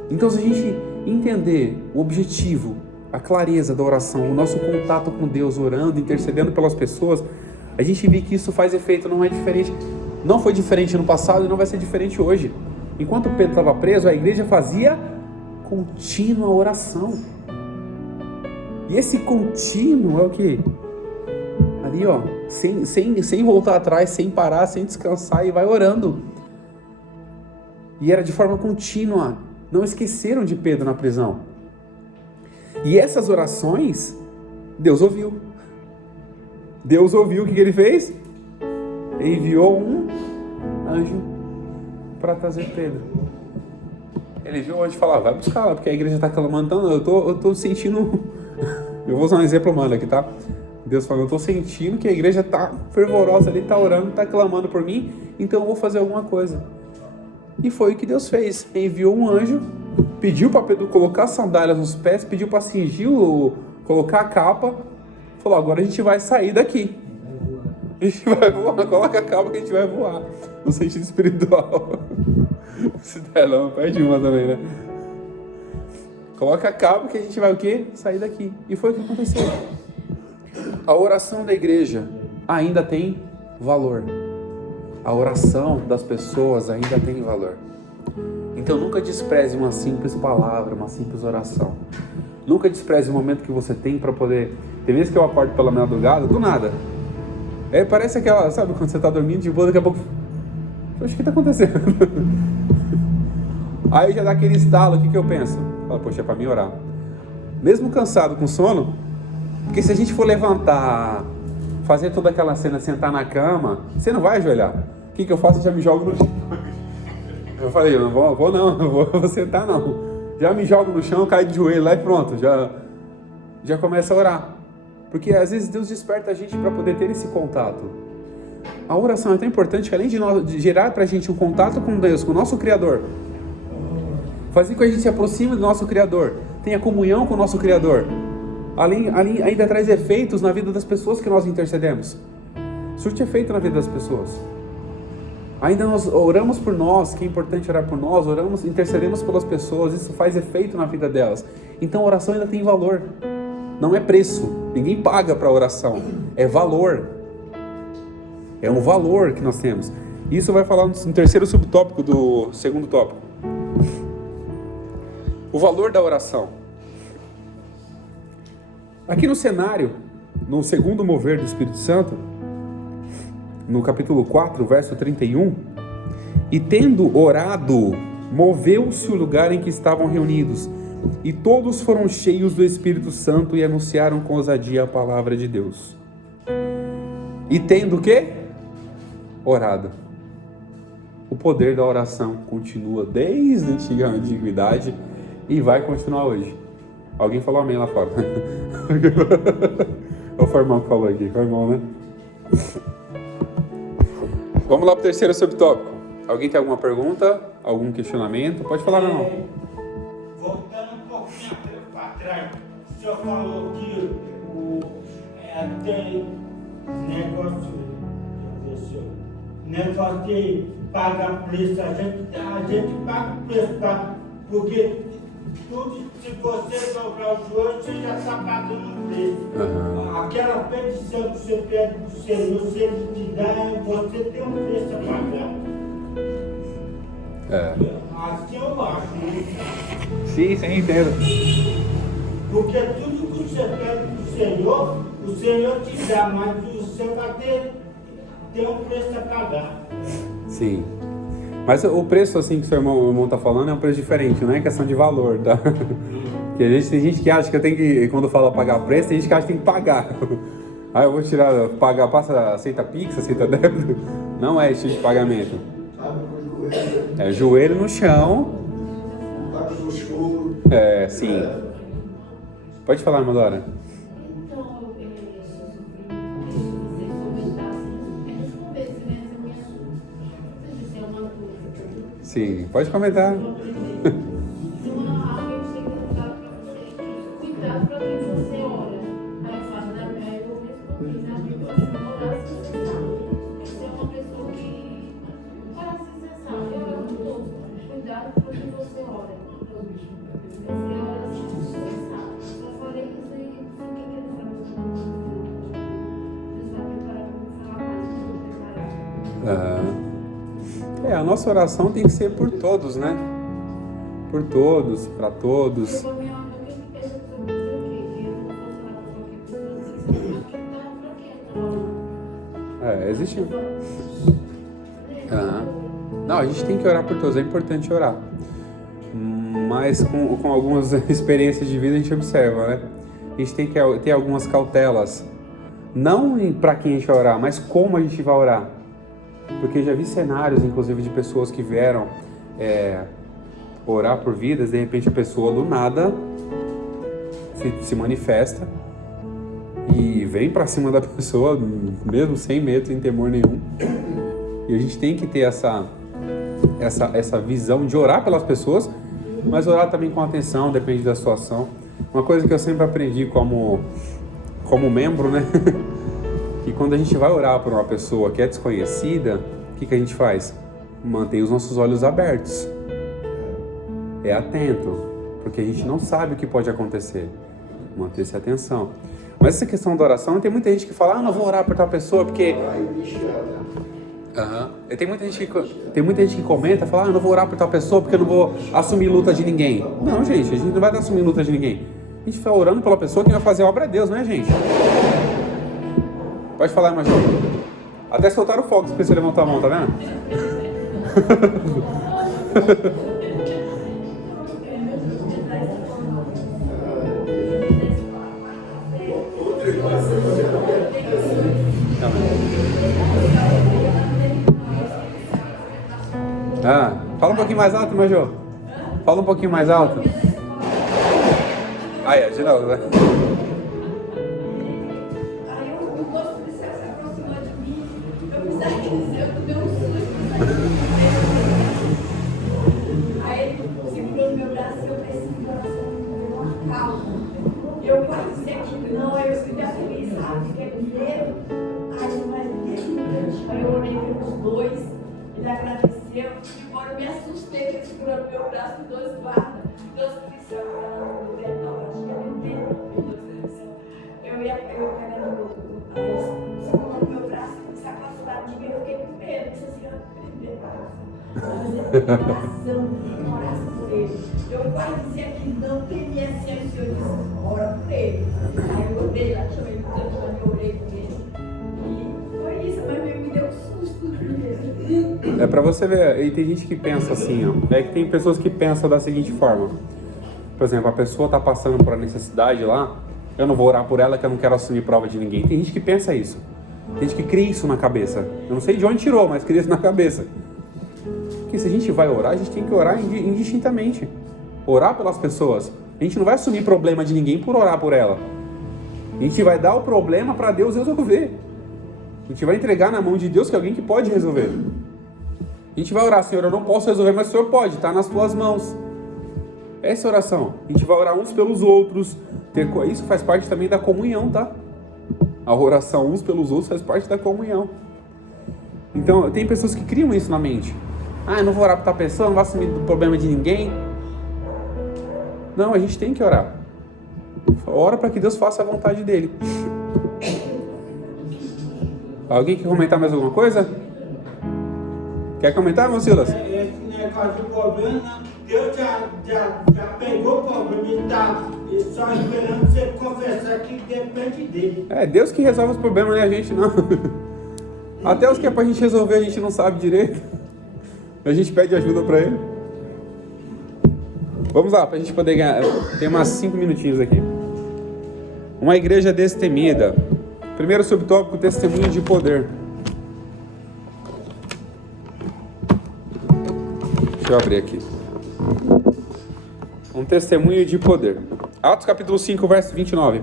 Então, se a gente entender o objetivo, a clareza da oração, o nosso contato com Deus, orando, intercedendo pelas pessoas, a gente vê que isso faz efeito, não é diferente. Não foi diferente no passado e não vai ser diferente hoje. Enquanto Pedro estava preso, a igreja fazia contínua oração. E esse contínuo é o que? Ali, ó, sem voltar atrás, sem parar, sem descansar, e vai orando. E era de forma contínua. Não esqueceram de Pedro na prisão. E essas orações, Deus ouviu. Deus ouviu, o que ele fez? Enviou um anjo para trazer Pedro. Ele viu o anjo falar, vai buscar lá, porque a igreja está clamando. Então, eu tô sentindo... Eu vou usar um exemplo humano aqui, tá? Deus falou, eu estou sentindo que a igreja está fervorosa ali, está orando, está clamando por mim, então eu vou fazer alguma coisa. E foi o que Deus fez. Enviou um anjo, pediu para Pedro colocar sandálias nos pés, pediu para cingir, colocar a capa, falou, agora a gente vai sair daqui. A gente vai voar, coloca a calma que a gente vai voar. No sentido espiritual. Se der não, perde uma também, né? Coloca a calma que a gente vai o quê? Sair daqui. E foi o que aconteceu. A oração da igreja ainda tem valor. A oração das pessoas ainda tem valor. Então nunca despreze uma simples palavra, uma simples oração. Nunca despreze o momento que você tem para poder... Tem vezes que eu acordo pela madrugada, do nada. Parece aquela, sabe, quando você está dormindo de boa, daqui a pouco... Poxa, o que está acontecendo? Aí já dá aquele estalo, o que eu penso? Fala, poxa, é para mim orar. Mesmo cansado, com sono, porque se a gente for levantar, fazer toda aquela cena, sentar na cama, você não vai ajoelhar. O que eu faço? Eu já me jogo no chão. Eu falei, eu não vou sentar não. Já me jogo no chão, caio de joelho lá e pronto, já começa a orar. Porque às vezes Deus desperta a gente para poder ter esse contato. A oração é tão importante que além de gerar para a gente um contato com Deus, com o nosso Criador, fazer com que a gente se aproxime do nosso Criador, tenha comunhão com o nosso Criador, ainda traz efeitos na vida das pessoas que nós intercedemos. Surte efeito na vida das pessoas. Ainda nós oramos por nós, que é importante orar por nós, intercedemos pelas pessoas, isso faz efeito na vida delas. Então a oração ainda tem valor, não é preço, ninguém paga para a oração, é valor, é um valor que nós temos. Isso vai falar no terceiro subtópico do segundo tópico, o valor da oração. Aqui no cenário, no segundo mover do Espírito Santo, no capítulo 4, verso 31, e tendo orado, moveu-se o lugar em que estavam reunidos, e todos foram cheios do Espírito Santo e anunciaram com ousadia a palavra de Deus. E tendo o quê? Orado. O poder da oração continua desde a antiga antiguidade e vai continuar hoje. Alguém falou amém lá fora. É o Formão que falou aqui. Formão, né? Vamos lá para o terceiro subtópico. Alguém tem alguma pergunta? Algum questionamento? Pode falar, não. Voltando um pouquinho para trás, o senhor falou que tem negócio de pagar preço. A gente paga preço, porque tudo, se você dobrar o joelho, você já está pagando preço. Uhum. Aquela petição que você pede para o Senhor, se Ele te dá, você tem um preço a pagar. Assim eu acho. Sim, entendo. Porque tudo que você pede para o Senhor te dá, mas você vai ter um preço a pagar. Sim. Mas o preço assim que o seu irmão está falando é um preço diferente, não é questão de valor, tá? Porque tem gente que acha que eu tenho que, quando fala pagar preço, tem gente que acha que tem que pagar. Aí eu vou pagar, aceita Pix, aceita débito. Não é esse tipo de pagamento. É joelho no chão. Sim. Pode falar, irmã Dora. Sim, pode comentar. A nossa oração tem que ser por todos, né? Por todos, para todos. Existe. Não, a gente tem que orar por todos, é importante orar. Mas com algumas experiências de vida a gente observa, né? A gente tem que ter algumas cautelas. Não para quem a gente vai orar, mas como a gente vai orar. Porque já vi cenários, inclusive, de pessoas que vieram orar por vidas, de repente a pessoa do nada se manifesta e vem para cima da pessoa, mesmo sem medo, sem temor nenhum. E a gente tem que ter essa visão de orar pelas pessoas, mas orar também com atenção, depende da situação. Uma coisa que eu sempre aprendi como membro, né? que quando a gente vai orar por uma pessoa que é desconhecida, o que a gente faz? Mantém os nossos olhos abertos. É atento, porque a gente não sabe o que pode acontecer. Manter-se atenção. Mas essa questão da oração, tem muita gente que fala, não vou orar por tal pessoa porque... Tem muita gente que comenta, fala, não vou orar por tal pessoa porque eu não vou assumir luta de ninguém. Não, gente, a gente não vai assumir luta de ninguém. A gente vai orando pela pessoa que vai fazer a obra de Deus, não é, gente? Pode falar, Major. Até soltaram o fogo se você levantar a mão, tá vendo? Fala um pouquinho mais alto, Major. Fala um pouquinho mais alto. Aí, de novo, né? Aí o moço do céu se aproximou de mim. Eu precisava dizer, eu tomei um susto. Aí ele segurou no meu braço e eu pensei, coração, calma. Eu quase disse que não, aí eu fui feliz, sabe? Fiquei com medo. Aí, mas aí eu orei pelos dois, ele agradeceu. Embora eu me assustei, ele segurou no meu braço e dois guardas. Deus policial, eu ia pegando segurando no meu braço, se aproximar de mim, eu fiquei com medo, disse assim, uma oração por ele. Eu quase dizia que não temia assim, o Senhor disse, ora por ele. Aí eu orei lá, chamei o telefone, eu orei por ele. E foi isso, mas me deu um susto. É pra você ver, e tem gente que pensa assim, ó. É que tem pessoas que pensam da seguinte forma. Por exemplo, a pessoa tá passando por uma necessidade lá, eu não vou orar por ela que eu não quero assumir prova de ninguém. Tem gente que pensa isso. Tem gente que cria isso na cabeça. Eu não sei de onde tirou, mas cria isso na cabeça. Porque se a gente vai orar, a gente tem que orar indistintamente. Orar pelas pessoas. A gente não vai assumir problema de ninguém por orar por ela. A gente vai dar o problema para Deus resolver. A gente vai entregar na mão de Deus que é alguém que pode resolver. A gente vai orar, Senhor, eu não posso resolver, mas o Senhor pode, está nas tuas mãos. Essa é a oração. A gente vai orar uns pelos outros. Isso faz parte também da comunhão, tá? A oração uns pelos outros faz parte da comunhão. Então, tem pessoas que criam isso na mente. Eu não vou orar por tal pessoa, não vou assumir o problema de ninguém. Não, a gente tem que orar. Ora para que Deus faça a vontade dele. Alguém quer comentar mais alguma coisa? Quer comentar, meu Silas? Esse negócio do problema, Deus já pegou o problema e está só esperando você confessar que depende dele. É Deus que resolve os problemas, né? A gente não. Até os que é pra gente resolver a gente não sabe direito. A gente pede ajuda pra ele. Vamos lá, pra gente poder ganhar. Tem umas 5 minutinhos aqui. Uma igreja destemida. Primeiro subtópico, testemunho de poder. Deixa eu abrir aqui. Um testemunho de poder. Atos capítulo 5, verso 29.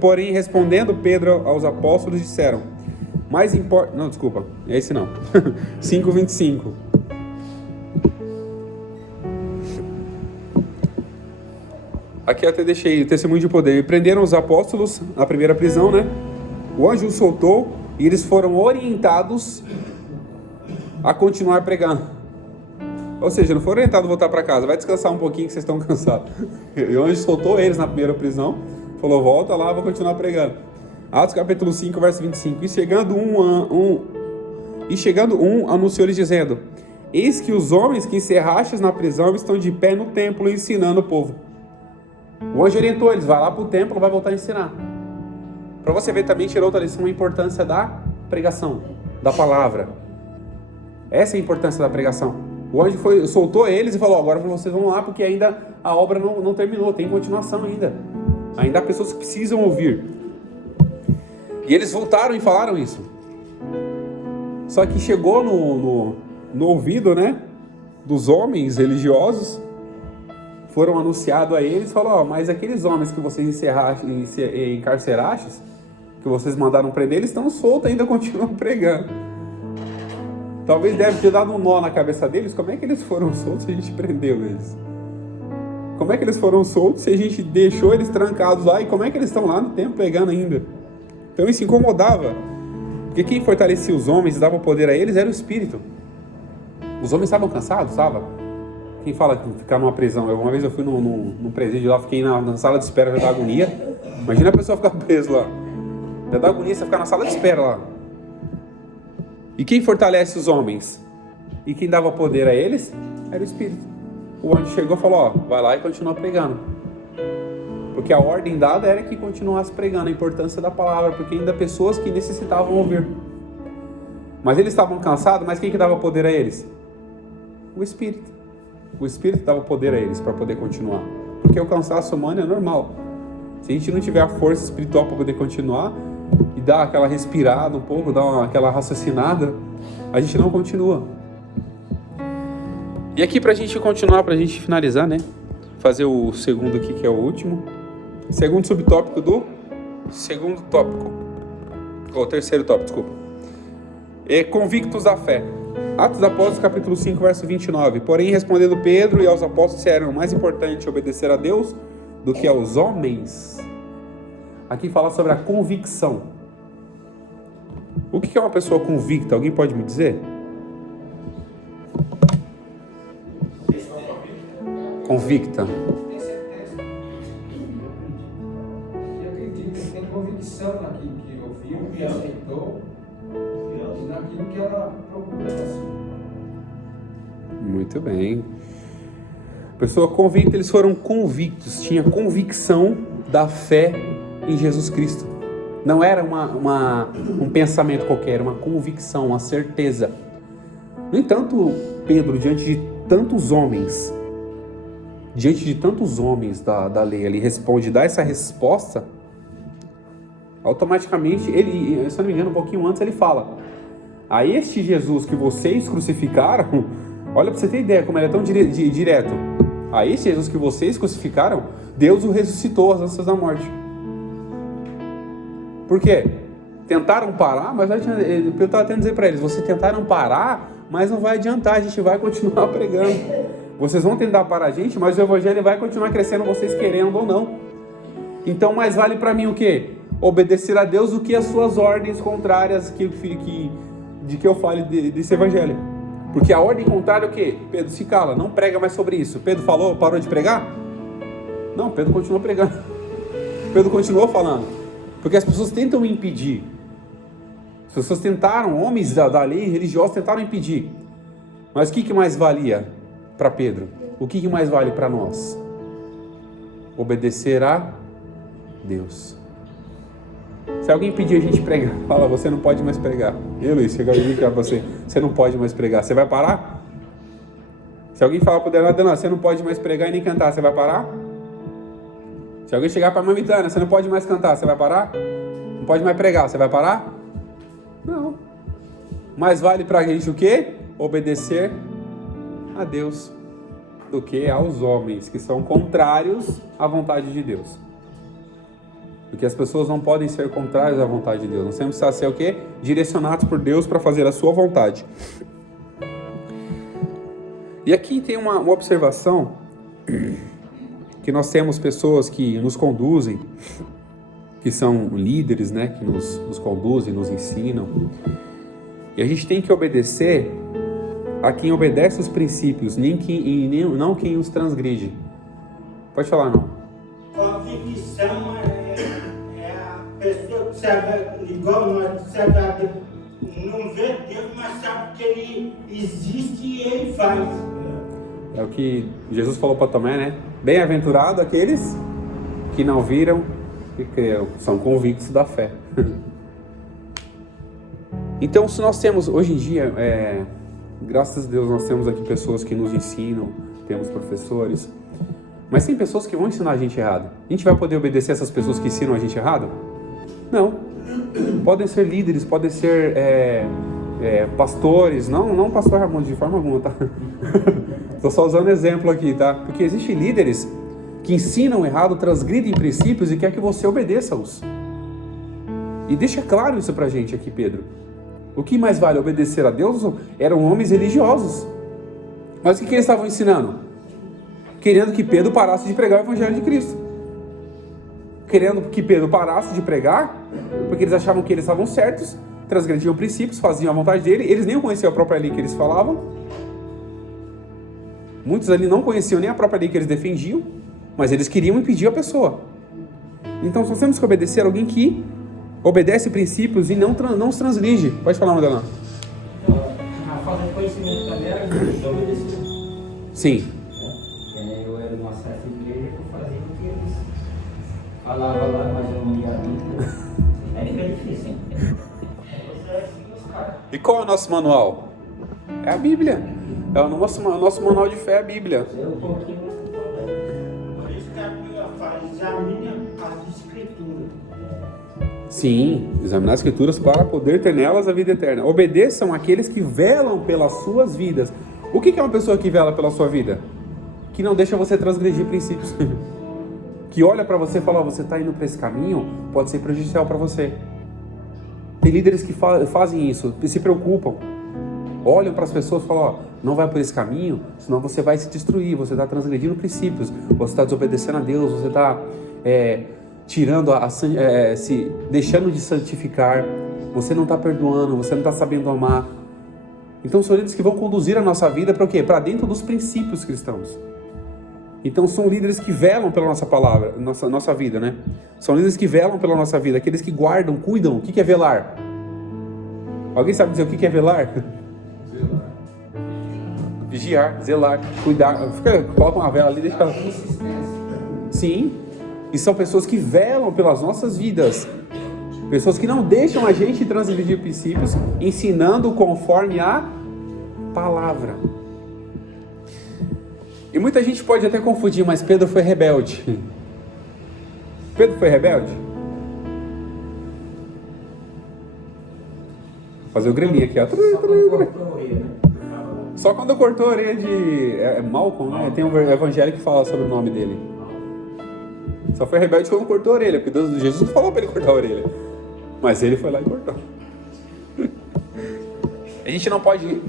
Porém, respondendo Pedro aos apóstolos, disseram: mais importa... Não, desculpa. É esse não. 5, 25. Aqui eu até deixei o testemunho de poder. E prenderam os apóstolos na primeira prisão, né? O anjo os soltou e eles foram orientados a continuar pregando. Ou seja, não foram orientados a voltar para casa. Vai descansar um pouquinho que vocês estão cansados. E o anjo soltou eles na primeira prisão. Falou, volta lá, vou continuar pregando. Atos capítulo 5, verso 25. E chegando um, anunciou-lhes dizendo: eis que os homens que encerrastes na prisão estão de pé no templo ensinando o povo. O anjo orientou eles, vai lá para o templo, vai voltar a ensinar. Para você ver também, tirou outra lição, a importância da pregação, da palavra. Essa é a importância da pregação. O anjo soltou eles e falou: agora vocês vão lá, porque ainda a obra não terminou, tem continuação ainda. Ainda há pessoas que precisam ouvir. E eles voltaram e falaram isso. Só que chegou no ouvido, né, dos homens religiosos, foram anunciados a eles, falou: mas aqueles homens que vocês encarcerastes, que vocês mandaram prender, eles estão soltos ainda, continuam pregando. Talvez deve ter dado um nó na cabeça deles. Como é que eles foram soltos se a gente prendeu eles? Como é que eles foram soltos se a gente deixou eles trancados lá? E como é que eles estão lá no templo pregando ainda? Então isso incomodava. Porque quem fortalecia os homens e dava poder a eles era o Espírito. Os homens estavam cansados, sabe? Quem fala que ficar numa prisão? Uma vez eu fui num presídio lá, fiquei na sala de espera, já dá agonia. Imagina a pessoa ficar presa lá. Já dá agonia você ficar na sala de espera lá. E quem fortalece os homens? E quem dava poder a eles? Era o Espírito. O anjo chegou e falou, ó, vai lá e continua pregando. Porque a ordem dada era que continuasse pregando, a importância da palavra, porque ainda pessoas que necessitavam ouvir. Mas eles estavam cansados, mas quem que dava poder a eles? O Espírito. O Espírito dava poder a eles para poder continuar. Porque o cansaço humano é normal. Se a gente não tiver a força espiritual para poder continuar e dar aquela respirada um pouco, dar aquela raciocinada, a gente não continua. E aqui pra gente continuar, pra gente finalizar, né? Fazer o segundo aqui, que é o último. Segundo subtópico do segundo tópico. Ou terceiro tópico, desculpa. Convictos da fé. Atos dos Apóstolos, capítulo 5, verso 29. Porém, respondendo Pedro e aos apóstolos, disseram: mais importante obedecer a Deus do que aos homens. Aqui fala sobre a convicção. O que é uma pessoa convicta? Alguém pode me dizer? Convicta. Tem certeza. E acredita, tem convicção naquilo que ouviu, que aceitou, e naquilo que ela procura. Muito bem. Pessoa convicta, eles foram convictos, tinha convicção da fé em Jesus Cristo. Não era um pensamento qualquer, uma convicção, uma certeza. No entanto, Pedro, diante de tantos homens da lei, ele responde, dá essa resposta, automaticamente, ele, se eu não me engano, um pouquinho antes, ele fala: a este Jesus que vocês crucificaram, olha para você ter ideia como ele é tão direto, a este Jesus que vocês crucificaram, Deus o ressuscitou às ânsias da morte. Por quê? Tentaram parar, mas eu estava tentando dizer para eles, vocês tentaram parar, mas não vai adiantar, a gente vai continuar pregando. Vocês vão tentar parar a gente, mas o evangelho vai continuar crescendo, vocês querendo ou não. Então, mais vale para mim o quê? Obedecer a Deus do que as suas ordens contrárias de que eu fale desse evangelho. Porque a ordem contrária é o quê? Pedro, se cala, não prega mais sobre isso. Pedro falou, parou de pregar? Não, Pedro continuou pregando. Pedro continuou falando. Porque as pessoas tentam impedir. As pessoas tentaram, homens da lei religiosa tentaram impedir. Mas o que mais valia para Pedro? O que mais vale para nós? Obedecer a Deus. Se alguém pedir a gente pregar, fala, você não pode mais pregar. Luiz, chega alguém para você não pode mais pregar. Você vai parar? Se alguém falar para o Denado, você não pode mais pregar e nem cantar, você vai parar? Se alguém chegar para a Mamitana, você não pode mais cantar, você vai parar? Não pode mais pregar, você vai parar? Não. Mais vale para a gente o quê? Obedecer a Deus do que aos homens, que são contrários à vontade de Deus. Porque as pessoas não podem ser contrárias à vontade de Deus. Nós temos que ser o quê? Direcionados por Deus para fazer a sua vontade. E aqui tem uma observação, que nós temos pessoas que nos conduzem, que são líderes, né? Que nos conduzem, nos ensinam. E a gente tem que obedecer a quem obedece os princípios, não quem os transgride. Pode falar, não. Convicção é a pessoa que sabe, igual nós, sabe a Deus, não vê Deus, mas sabe que Ele existe e Ele faz. É o que Jesus falou para Tomé, né? Bem-aventurado aqueles que não viram e creram, são convictos da fé. Então, se nós temos, hoje em dia, graças a Deus, nós temos aqui pessoas que nos ensinam, temos professores, mas tem pessoas que vão ensinar a gente errado. A gente vai poder obedecer essas pessoas que ensinam a gente errado? Não. Podem ser líderes, podem ser pastores, não pastor Raimundo de forma alguma, tá? Estou só usando exemplo aqui, tá? Porque existem líderes que ensinam errado, transgridem princípios e quer que você obedeça-os. E deixa claro isso pra gente aqui, Pedro. O que mais vale, obedecer a Deus? Eram homens religiosos. Mas o que eles estavam ensinando? Querendo que Pedro parasse de pregar o evangelho de Cristo. Querendo que Pedro parasse de pregar, porque eles achavam que eles estavam certos, transgrediam princípios, faziam a vontade dele, eles nem conheciam a própria lei que eles falavam. Muitos ali não conheciam nem a própria lei que eles defendiam, mas eles queriam impedir a pessoa. Então nós temos que obedecer a alguém que obedece princípios e não os transgride. Pode falar, Madelão. Então, a falta de conhecimento também era desobedecer. Sim. Eu era de uma certa igreja que eu fazia o que eles falavam lá, mas eu não ia a Bíblia. Aí fica difícil, hein? Você seguir os caras. E qual é o nosso manual? É a Bíblia. É o nosso manual de fé, é a Bíblia. Eu um pouquinho. Por isso que a Bíblia fala, examine as escrituras. Sim, examinar as escrituras para poder ter nelas a vida eterna. Obedeçam aqueles que velam pelas suas vidas. O que é uma pessoa que vela pela sua vida? Que não deixa você transgredir princípios. Que olha para você e fala, você está indo para esse caminho, pode ser prejudicial para você. Tem líderes que fazem isso, se preocupam. Olham para as pessoas e falam, ó, não vai por esse caminho, senão você vai se destruir, você está transgredindo princípios, você está desobedecendo a Deus, você está tirando, se deixando de santificar, você não está perdoando, você não está sabendo amar. Então são líderes que vão conduzir a nossa vida para o quê? Para dentro dos princípios cristãos. Então são líderes que velam pela nossa palavra, nossa vida, né? São líderes que velam pela nossa vida, aqueles que guardam, cuidam. O que é velar? Alguém sabe dizer o que é velar? Vigiar, zelar, cuidar. Coloca uma vela ali, deixa ela. Sim. E são pessoas que velam pelas nossas vidas. Pessoas que não deixam a gente transgredir princípios, ensinando conforme a palavra. E muita gente pode até confundir, mas Pedro foi rebelde. Pedro foi rebelde? Vou fazer o grelhinho aqui, ó. Só quando cortou a orelha de... É Malcolm, né? Tem um evangelho que fala sobre o nome dele. Só foi rebelde quando cortou a orelha, porque Jesus não falou para ele cortar a orelha. Mas ele foi lá e cortou. A gente não pode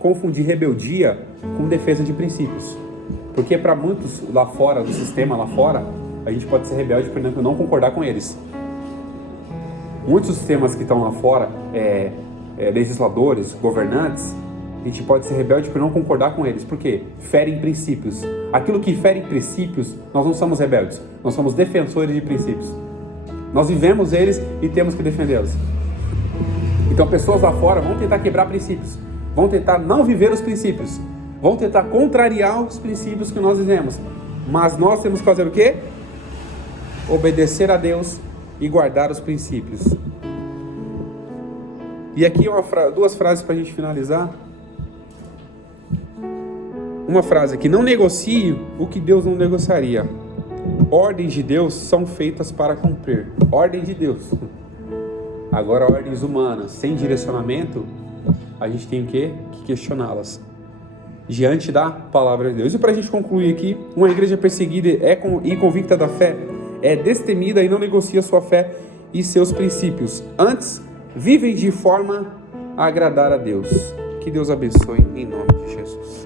confundir rebeldia com defesa de princípios. Porque para muitos lá fora, do sistema lá fora, a gente pode ser rebelde por não concordar com eles. Muitos sistemas que estão lá fora, legisladores, governantes, a gente pode ser rebelde por não concordar com eles. Por quê? Ferem princípios. Aquilo que fere princípios, nós não somos rebeldes. Nós somos defensores de princípios. Nós vivemos eles e temos que defendê-los. Então pessoas lá fora vão tentar quebrar princípios. Vão tentar não viver os princípios. Vão tentar contrariar os princípios que nós vivemos. Mas nós temos que fazer o quê? Obedecer a Deus e guardar os princípios. E aqui duas frases para a gente finalizar. Uma frase aqui: não negocie o que Deus não negociaria. Ordens de Deus são feitas para cumprir. Ordem de Deus. Agora, ordens humanas sem direcionamento, a gente tem que questioná-las diante da palavra de Deus. E para a gente concluir aqui, uma igreja perseguida e convicta da fé é destemida e não negocia sua fé e seus princípios. Antes, vivem de forma a agradar a Deus. Que Deus abençoe em nome de Jesus.